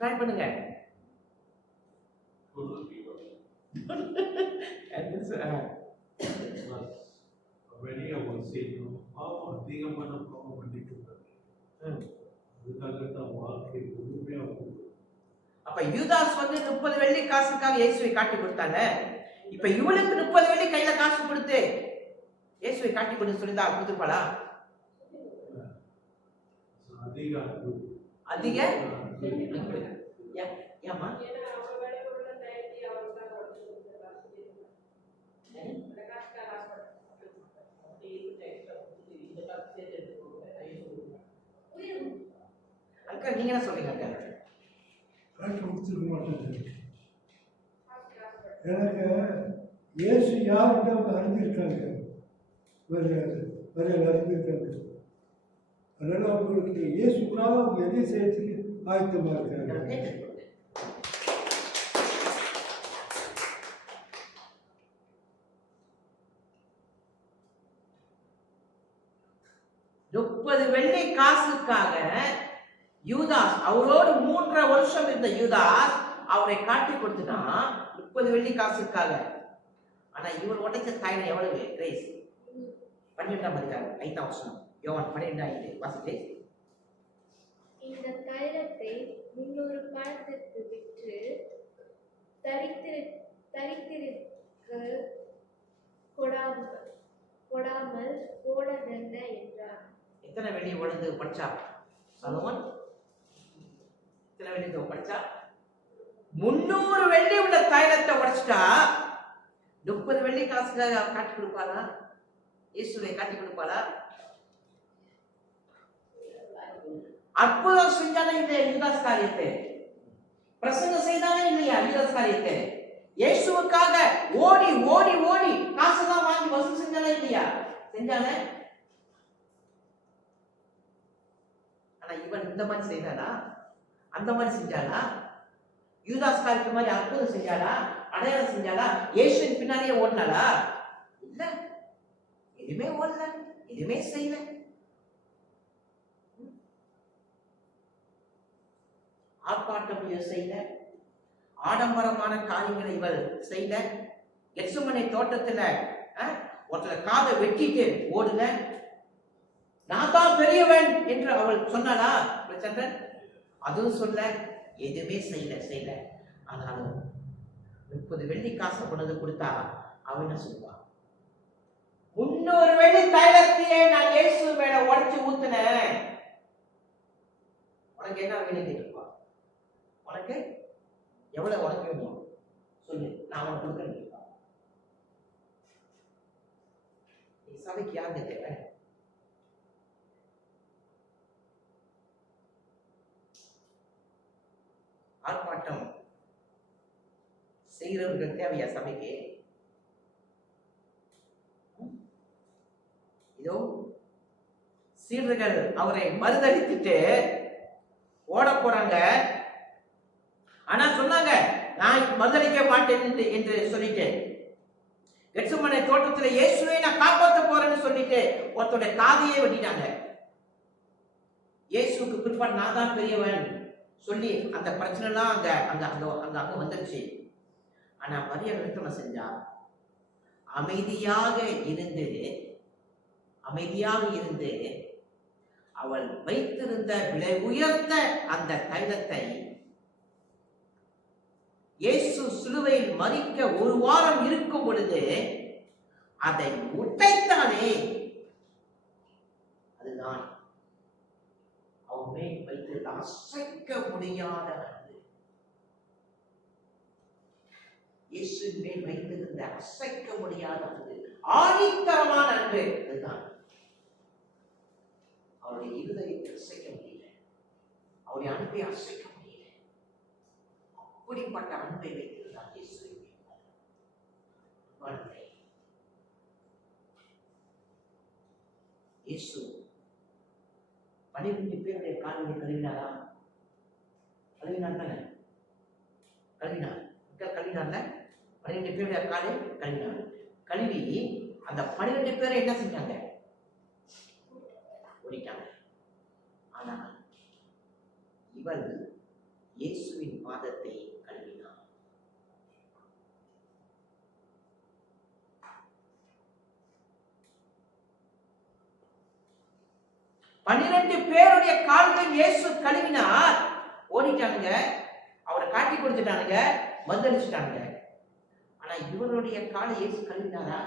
ட்ரை பண்ணுங்க. வெளியே ஒரு செய்யணும், பாவம் அதிகமான பாவம் பண்ணிட்டு இருக்காங்க. அதுக்காகத்தான் வாழ்க்கை முழுமையாக போகுது. அப்ப யூதாஸ் வந்து 30 வெள்ளி காசுக்காக இயேசுவை காட்டி கொடுத்தாங்க. இப்ப இவளுக்கு 30 வெள்ளி கையில காசு கொடுத்து இயேசுவை காட்டி கொடுத்து சொல்லிதான் கொடுத்துருப்பாளா? அதிக ஏமா அக்கா நீங்க என்ன சொல்றீங்க அக்கா? காசு கொடுத்துருக்க மாட்டேன். எனக்கு இயேசு யாருன்னு அவங்க அறிஞ்சிருக்காங்க, வேற அறிஞ்சிருக்காங்க. அதனால அவங்களுக்கு இயேசுக்காக அவங்க எதையும் செய்யறதுக்கு ஆயத்தமா இருக்காங்க. 30 வெள்ளி காசுக்காக யூதாஸ், அவரோடு 3.5 வருஷம் இருந்த யூதாஸ் அவரை காட்டி கொடுத்துனா 30 வெள்ளி காசுக்காக. ஆனா இவர் உடைச்ச தாயில எவ்வளவு கிரேஸ்? 12ஆம் அதிகாரம் 5ஆம் வசனம், யோவான் 12:5 வாசித்தே. இந்த தைலத்தை 300 பணத்திற்கு விற்று தரித்திற்கு கொடாமல் போனதென்ன என்றார். எத்தனை வெள்ளி உடைந்து படிச்சா சலோமன்? எத்தனை வெள்ளி படிச்சா? 300 வெள்ளி உள்ள தைலத்தை உடைச்சிட்டா 30 வெள்ளி காசுக்காக காட்டி கொடுப்பாரா? இயேசுவை காட்டி கொடுப்பாரா? அற்புதம் செஞ்சாலே இல்லையா யூதாஸ் காரியத்தை? பிரசங்கம் செய்தாலே இல்லையா யூதாஸ் காரியத்தை? இயேசுவுக்காக ஓடி ஓடி ஓடி காசுதான் வாங்கி வசூல் செஞ்சாலே இல்லையா? செஞ்சாலே. ஆனா இவன் இந்த மாதிரி செய்தாளா? அந்த மாதிரி செஞ்சாளா? யூதாஸ் காரியத்து மாதிரி அற்புதம் செஞ்சாளா? அடையாளம் செஞ்சாளா? இயேசுவின் பின்னாலேயே ஓடினாளா? இல்ல, எதுவுமே ஓடல, எதுவுமே செய்யல. ஆர்ப்பாட்டம் செய்யல, ஆடம்பரமான காரியங்களை இவள் செய்யல. கெத்செமனே தோட்டத்துல ஒருத்தர காதை வெட்டிட்டு ஓடுல. நான் தான் பெரியவன் என்று அவள் சொன்னாளா? அதுவும் சொல்ல, எதுவுமே செய்யல. ஆனாலும் 30 வெள்ளி காசை கொண்டு கொடுத்தா அவன் என்ன சொல்லுவா? 300 வெள்ளி தைலத்தையே நான் இயேசு மேல உடைச்சு ஊத்துனேன், உனக்கு என்ன வேணும் கேட்டுப்பா? உனக்கு எவ்வளவு உனக்கு வேணும் சொல்லு, நான் உனக்கு கொடுக்குறேன். சபைக்கு யாருங்க தேவை? ஆர்ப்பாட்டம் செய்கிறவர்கள் தேவையா சபைக்கு? இதோ சீடர்கள் அவரை மறுதளித்துட்டு ஓட போறாங்க. ஆனா சொன்னாங்க, நான் மறுதளிக்க மாட்டேன் என்று சொல்லிட்டேன். கெத்செமனே தோட்டத்துல இயேசுவை நான் காப்பாற்ற போறேன்னு சொல்லிட்டு ஒருத்தோட காதையே வெட்டிட்டாங்க. இயேசுக்கு பிற்பாடு நான் தான் பெரியவன் சொல்லி அந்த பிரச்சனை எல்லாம் அங்க அங்க அங்க அங்க அங்க வந்துருச்சு. ஆனா மரியாள் என்ன செஞ்சா? அமைதியாக இருந்து அவள் வைத்திருந்த விலை உயர்ந்த அந்த தைலத்தை இயேசு சிலுவையில் மரிக்க ஒரு வாரம் இருக்கும் பொழுது அதை உடைத்தானே, அதுதான் அவன் மேல் வைத்திருந்த அசைக்க முடியாத அன்பு. இயேசு மேல் வைத்திருந்த அசைக்க முடியாத அன்பு, ஆணித்தரமான அன்பு. அதுதான் அவருடைய இருதயத்தை அசைக்க முடியல, அவருடைய அன்பை அசைக்க முடியல. அப்படிப்பட்ட அன்பை வைத்திருந்தார் இயேசு. இயேசு 12 பேருடைய கால்களை கழுவினாரா? கழுவினார் தானே? கழுவினார். 12 பேருடைய காலை கழுவினார். கழுவி அந்த 12 பேரை என்ன செஞ்சாங்க? ஓடிட்டாங்க. ஆனால் இவள் இயேசுவின் பாதத்தை கழுவினார். பன்னிரண்டு பேருடைய கால்கள் இயேசு கழுவினார். ஓடிட்டானுங்க, அவரை காட்டி கொடுத்துட்டானுங்க, மறுதளிச்சுட்டானுங்க. ஆனா இவருடைய காலை இயேசு கழுவினாரா?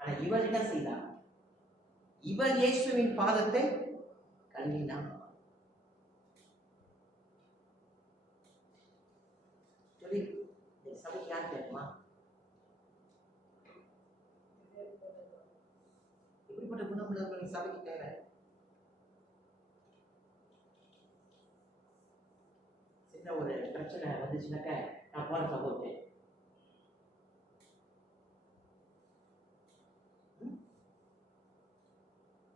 ஆனா இவர் என்ன செய்தார்? இவர் இயேசுவின் பாதத்தை கழுவினார். சொல்லி சபைக்கு யார் தெரியுமா? எப்படிப்பட்ட குணமுள்ளவர்கள் சபைக்கு தேவை? சின்ன ஒரு பிரச்சனை வந்துச்சுனாக்க நான் போன சப்போர்ட்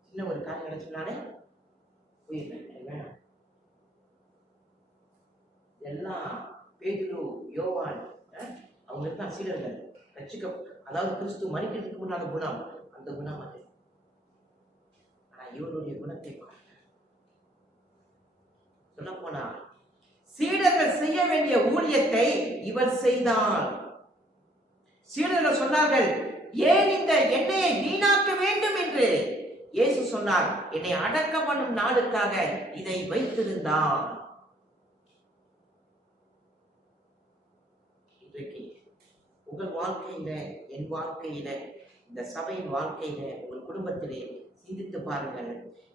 சின்ன ஒரு காரியம் நினைச்சுனாலே போயிருக்கேன், வேணாம். எல்லாம் பேதுரு, யோவான் அவங்களுக்கு தான் சீடர்கள் ரட்சிக்க, அதாவது கிறிஸ்து மரிக்கிறதுக்கு முன்னாடி குணம், அந்த குணம் அது. ஆனா இவருடைய குணத்தை பாருங்க. சொல்ல போனா சீடர்கள் செய்ய வேண்டிய ஊழியத்தை இவர் செய்தார். சீடர்கள் சொன்னார்கள், ஏன் இந்த எண்ணெயை வீணாக்க வேண்டும் என்று. இயேசு சொன்னார், என்னை அடக்கம் பண்ணும் நாளுக்காக இதை வைத்திருந்தார். இன்றைக்கு உங்கள் வாழ்க்கையில, என் வாழ்க்கையில, இந்த சபையின் வாழ்க்கையில, உங்கள் குடும்பத்திலே சிந்தித்து பாருங்கள்.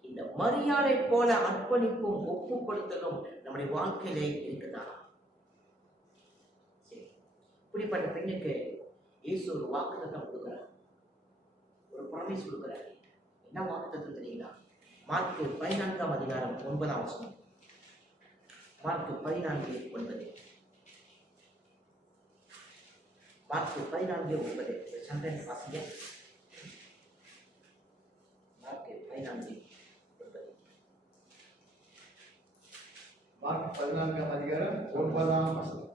இந்த மரியாதை போல அர்ப்பணிப்பும் ஒப்பு கொடுத்தலும் நம்முடைய வாழ்க்கையிலே இருக்குதா? சரி, இப்படிப்பட்ட பெண்ணுக்கு இயேசு ஒரு வாக்குத்தத்தம் கொடுக்கிறார், ஒரு ப்ராமிஸ் கொடுக்கிறார். என்ன வாக்குத்தத்தம் தெரியுங்களா? மார்க்கு 14ஆம் அதிகாரம் 9ஆம் வசனம். மார்க்கு 14:9. மார்க்கு 14:9. சந்திரன் வாசிங்க. மார்க்கு 14:9. மார்க் 14ஆம் அதிகாரம் 9ஆம் வசனம்.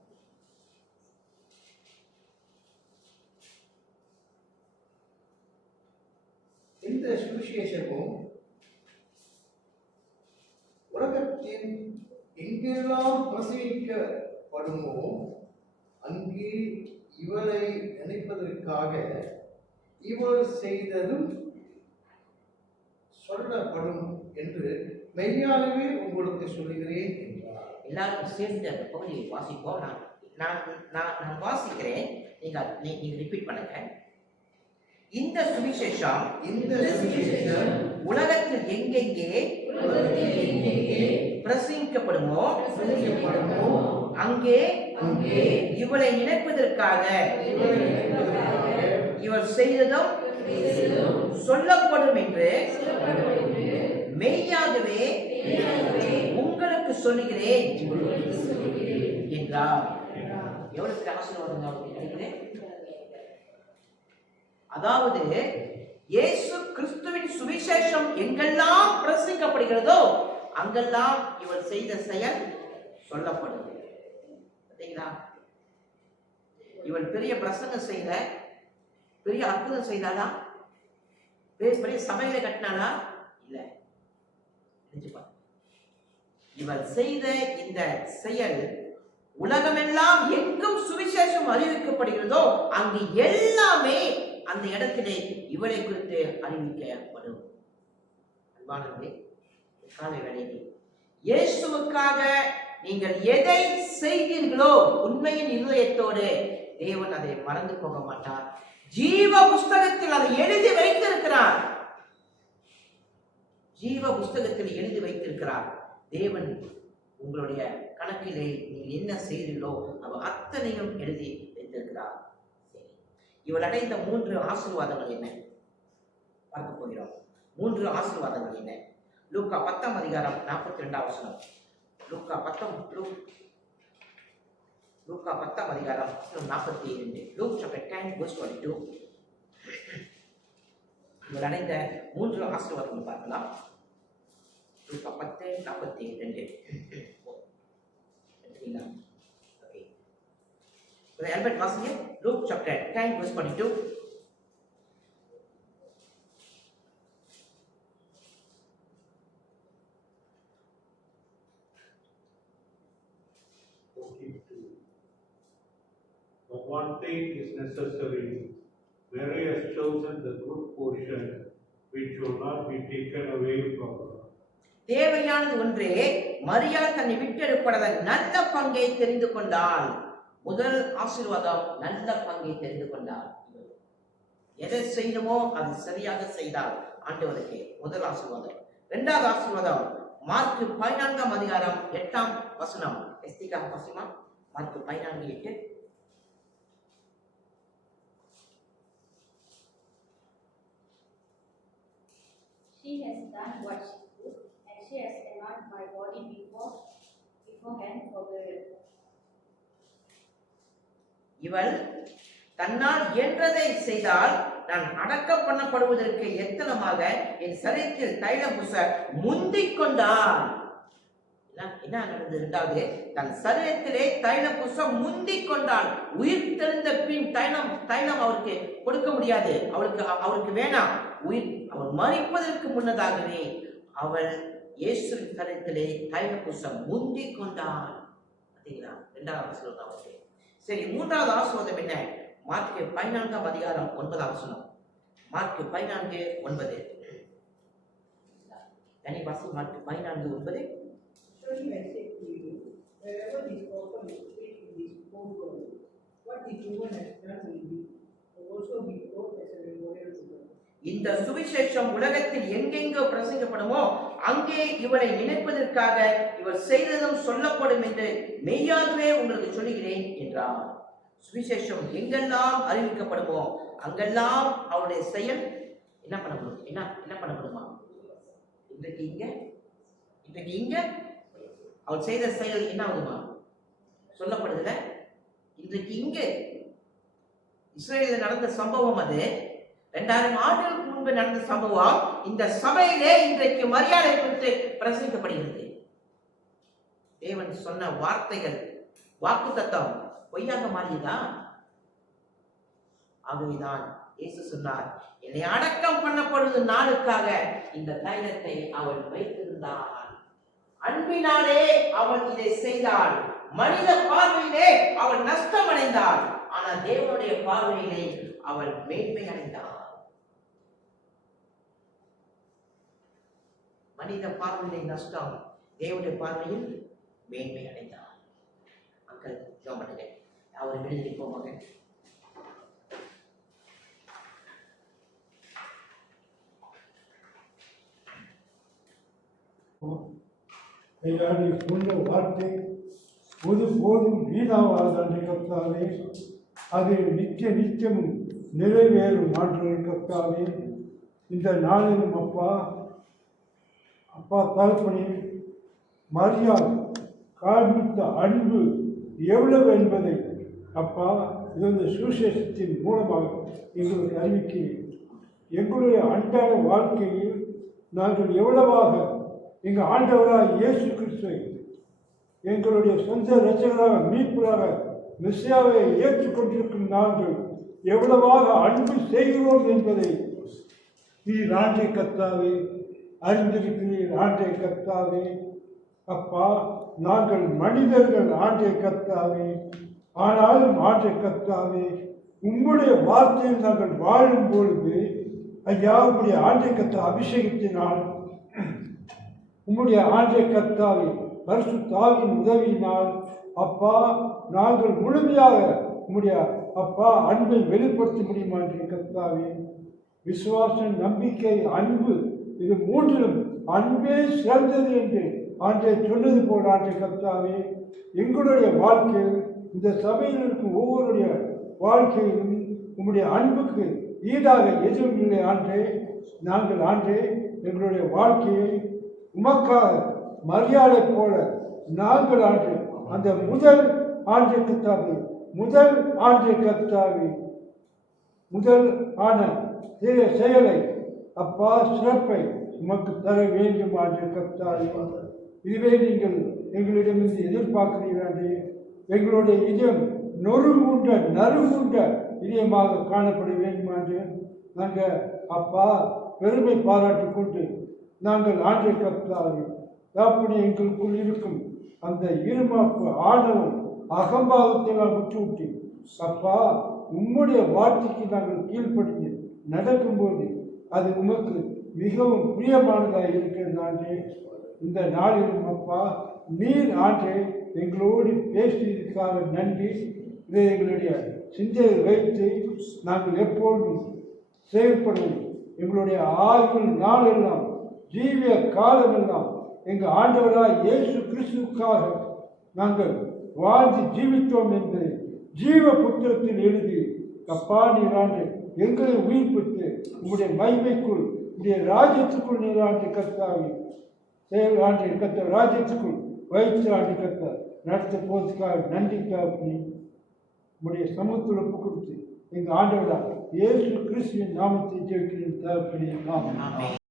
இந்த சுவிசேஷமும் உலகத்தின் எங்கெல்லாம் பிரசங்கிக்கப்படுமோ அங்கே இவளை நினைப்பதற்காக இவள் செய்ததும் சொல்லப்படும் என்று மெய்யாகவே உங்களுக்கு சொல்லுகிறேன் என்றார். எல்லாரும் சேர்ந்து அந்த பகுதியை வாசிப்போம். நான் வாசிக்கிறேன், நீங்க ரிப்பீட் பண்ணுங்க. இந்த சுவிசேஷம் உலகத்தில் எங்கெங்கே பிரசங்கிக்கப்படுமோ அங்கே இவளை நினைப்பதற்காக இவர் செய்ததும் சொல்லப்படும் என்று மெய்யாகவே உங்களுக்கு சொல்லுகிறேன் என்றார். எவ்வளவு ஆசீர்வாதம் அவருக்கு கிடைக்குது. அதாவது இயேசு கிறிஸ்துவின் சுவிசேஷம் எங்கெல்லாம் பிரசங்கிக்கப்படுகிறதோ அங்கெல்லாம் இவர் செய்த செயல் சொல்லப்படும். சரிங்களா? இவள் பெரிய பிரசங்கம் செய்யல, பெரிய அற்புதம் செய்தாளா, பெரிய சபையில கட்டினாளா? இல்ல. இவள் செய்த இந்த செயல் உலகமெல்லாம் எங்கும் சுவிசேஷம் அறிவிக்கப்படுகிறதோ அங்கு எல்லாமே அந்த இடத்திலே இவளை குறித்து அறிவிக்கப்படும். அன்பானவர்களே, காலை வேளையில் இயேசுவுக்காக நீங்கள் எதை செய்தீர்களோ உண்மையின் இருதயத்தோடு தேவன் அதை மறந்து போக மாட்டார். ஜீவ புஸ்தகத்தில் அதை எழுதி வைத்திருக்கிறார். ஜீவ புஸ்தகத்தில் எழுதி வைத்திருக்கிறார். தேவன் உங்களுடைய கணக்கிலே நீங்கள் என்ன செய்தீர்களோ அவர் அத்தனையும் எழுதி வைத்திருக்கிறார். இவள் அடைந்த 3 ஆசீர்வாதங்கள் என்ன பார்க்க போகிறோம். 3 ஆசீர்வாதங்கள் என்ன? லூக்கா 10 அதிகாரம் 42 வசனம். லூக்கா 10 அதிகாரம் 42. Luke chapter 10 verse 42. இவள் அடைந்த 3 ஆசீர்வாதங்கள் பார்க்கலாம். லூக்கா 10:42. Okay. Albert வாசிங்க. Luke chapter 10 verse 42. But one thing is necessary. Mary has chosen the good portion which will not be taken away from her. தேவையானது ஒன்றே, மரியாள் தன்னை விட்டெடுப்பத நல்ல பங்கை தெரிந்து கொண்டாள். முதல் ஆசீர்வாதம், நல்ல பங்கை தெரிந்து கொண்டாள். எதை செய்யணுமோ அது சரியாக செய்தால் ஆண்டவருக்கு முதல் ஆசீர்வாதம். 2வது ஆசீர்வாதம் மார்க் 14 அதிகாரம் 8 வசனம். Yastika வசனமா? Mark 14:8. She has done what she could, and she has anointed my body beforehand for burial. இவள் தன்னால் இயன்றதை செய்தால் நான் அடக்கம் பண்ணப்படுவதற்கு எத்தனமாக என் சரீரத்தில் தைலம் பூச முந்திக் கொண்டாள். என்ன நடந்தது? 2வது, தன் சரீரத்திலே தைலம் பூச முந்திக் கொண்டாள். உயிர் தெழுந்த பின் தைலம் அவருக்கு கொடுக்க முடியாது, அவருக்கு வேணாம். அவள் மரிப்பதற்கு முன்னதாகவே அவள் இயேசுவின் சரீரத்திலே தைலம் பூச முந்திக் கொண்டாள். 2வது ஆசீர்வாதம். சரி, 3வது ஆசீர்வாதம் என்ன? மார்க் 14 அதிகாரம் 9 வசனம். மார்க் 14:9. தனி வாசி. Mark 14:9. Surely I say to you, wherever this prophet is preached in this whole world, what this woman has done will also be brought as a memorial to them. இந்த சுவிசேஷம் உலகத்தில் எங்கெங்கோ பிரசங்கப்படுமோ அங்கே இவளை நினைப்பதற்காக இவர் செய்ததும் சொல்லப்படும் என்று மெய்யாகவே உங்களுக்கு சொல்லுகிறேன் என்றார். சுவிசேஷம் எங்கெல்லாம் அறிவிக்கப்படுமோ அங்கெல்லாம் அவருடைய செயல் என்ன பண்ணப்படும்? என்ன பண்ணப்படுமா? இன்றைக்கு இங்க அவள் செய்த செயல் என்ன ஆகுதுமா? சொல்லப்படுதுல. இன்றைக்கு இங்க இஸ்ரேலில் நடந்த சம்பவம், அது 2000 ஆண்டுகளுக்கு முன்பு நடந்த சம்பவம். இந்த சபையிலே இன்றைக்கு மரியாதை குறித்து பிரசங்கிக்கப்படுகிறது. தேவன் சொன்ன வார்த்தைகள், வாக்குத்தத்தம் பொய்யாக மாறியதா? ஆகவேதான் இயேசு சொன்னார், என்னை அடக்கம் பண்ணப்படுவது நாளுக்காக இந்த தைலத்தை அவள் வைத்திருந்தாள். அன்பினாலே அவள் இதை செய்தாள். மனித பார்வையிலே அவள் நஷ்டம் அடைந்தாள், ஆனால் தேவனுடைய பார்வையிலே அவள் மேன்மை அடைந்தாள். மனித பார்வையிலே நஷ்டம், தேவனுடைய பார்வையில் மேன்மை அடைந்தாள். மக்கள் ஜெபம் பண்ணுங்க. அவர் விடுதலை போவாங்க. ஐயா, நீ சொன்ன வார்த்தை ஒருபோதும் வீணாவாதான கர்த்தாவே, அது நித்தியம் நிறைவேறும் ஆற்றல் கர்த்தாவே. இந்த நாளிலும் அப்பா தகப்பனே, மரியாதை காண்பித்த அன்பு எவ்வளவு என்பதை அப்பா இந்த சுவிசேஷத்தின் மூலமாக எங்களுக்கு அறிவிக்கிறேன். எங்களுடைய அன்றாட வாழ்க்கையில் நாங்கள் எவ்வளவாக எங்கள் ஆண்டவராக இயேசு கிறிஸ்துவை எங்களுடைய சொந்த இரட்சகராக மீட்பராக மெசியாவை ஏற்றுக்கொண்டிருக்கும் நாங்கள் எவ்வளவாக அன்பு செய்கிறோம் என்பதை நீர் ஆண்டை கர்த்தாவே அறிந்திருக்கிறீர். ஆண்டை கர்த்தாவே, அப்பா, நாங்கள் மனிதர்கள் ஆண்டை கர்த்தாவே, ஆனாலும் ஆண்டை கர்த்தாவே, உங்களுடைய வார்த்தையில் நாங்கள் வாழும் பொழுது ஐயா, உங்களுடைய ஆண்டை கர்த்தா அபிஷேகத்தினால், உம்முடைய ஆண்டை கர்த்தாவே பரிசுத்தாவின் உதவியினால் அப்பா, நாங்கள் முழுமையாக உம்முடைய அப்பா அன்பை வெளிப்படுத்த முடியுமா என்று கர்த்தாவே, விசுவாசம், நம்பிக்கை, அன்பு, இது மூன்றிலும் அன்பே சிறந்தது என்று ஆண்டை சொன்னது போல் ஆண்டை கர்த்தாவே, எங்களுடைய வாழ்க்கையில் இந்த சபையில் இருக்கும் ஒவ்வொருடைய வாழ்க்கையிலும் உம்முடைய அன்புக்கு ஈடாக எதுவும் இல்லை ஆண்டே. நாங்கள் ஆண்டே எங்களுடைய வாழ்க்கையை உமக்காக மரியாதை போல நாங்கள் ஆண்டு அந்த முதல் ஆண்டை கர்த்தாவே, முதல் ஆண்டை கர்த்தாவே, முதல் ஆன செயலை அப்பா, சிறப்பை உமக்கு தர வேண்டும் ஆண்டை கர்த்தாவே. இதுவே நீங்கள் எங்களிடமிருந்து எதிர்பார்க்கிறீர்களே. எங்களுடைய இதயம் நொறுங்குண்ட நறுங்குண்ட இதயமாக காணப்பட வேண்டும் என்று நாங்கள் அப்பா பெருமை பாராட்டி கொண்டு நாங்கள் ஆண்டை கர்த்தாவே, அப்படி எங்களுக்குள் இருக்கும் அந்த இருமாப்பு, ஆணவம், அகம்பாவத்தை நான் விட்டுவிட்டு அப்பா உம்முடைய வார்த்தைக்கு நாங்கள் கீழ்ப்படுத்தி நடக்கும்போது அது உமக்கு மிகவும் பிரியமானதாக இருக்கிறது ஆண்டே. இந்த நாளிலும் அப்பா நீர் ஆண்டே எங்களோடு பேசியதற்காக நன்றி. இதை எங்களுடைய சிந்தையை வைத்து நாங்கள் எப்பொழுதும் செயல்படுவோம். எங்களுடைய ஆயுள் நாளெல்லாம், ஜீவிய காலமெல்லாம் எங்கள் ஆண்டவராய் இயேசு கிறிஸ்துவுக்காக நாங்கள் வாழ்ந்து ஜீவித்தோம் என்பதை ஜீவ புத்தகத்தில் எழுதி அப்பா நீர் ஆண்டு எங்களை உயிர்ப்பித்து உங்களுடைய மகிமைக்குள், உங்களுடைய ராஜ்யத்துக்குள் நீர் ஆண்டு கர்த்தாவே, செயல் ஆண்டு கர்த்த ராஜ்யத்துக்குள் வைத்து ஆண்டு கர்த்த நடத்த போவதற்காக நன்றி தகப்பனே. உங்களுடைய சமூகத்தில் ஒப்பு கொடுத்து எங்கள் ஆண்டவராக இயேசு கிறிஸ்துவின் நாமத்தை ஜெபிக்கிறேன் தகப்பனே. ஆமென்.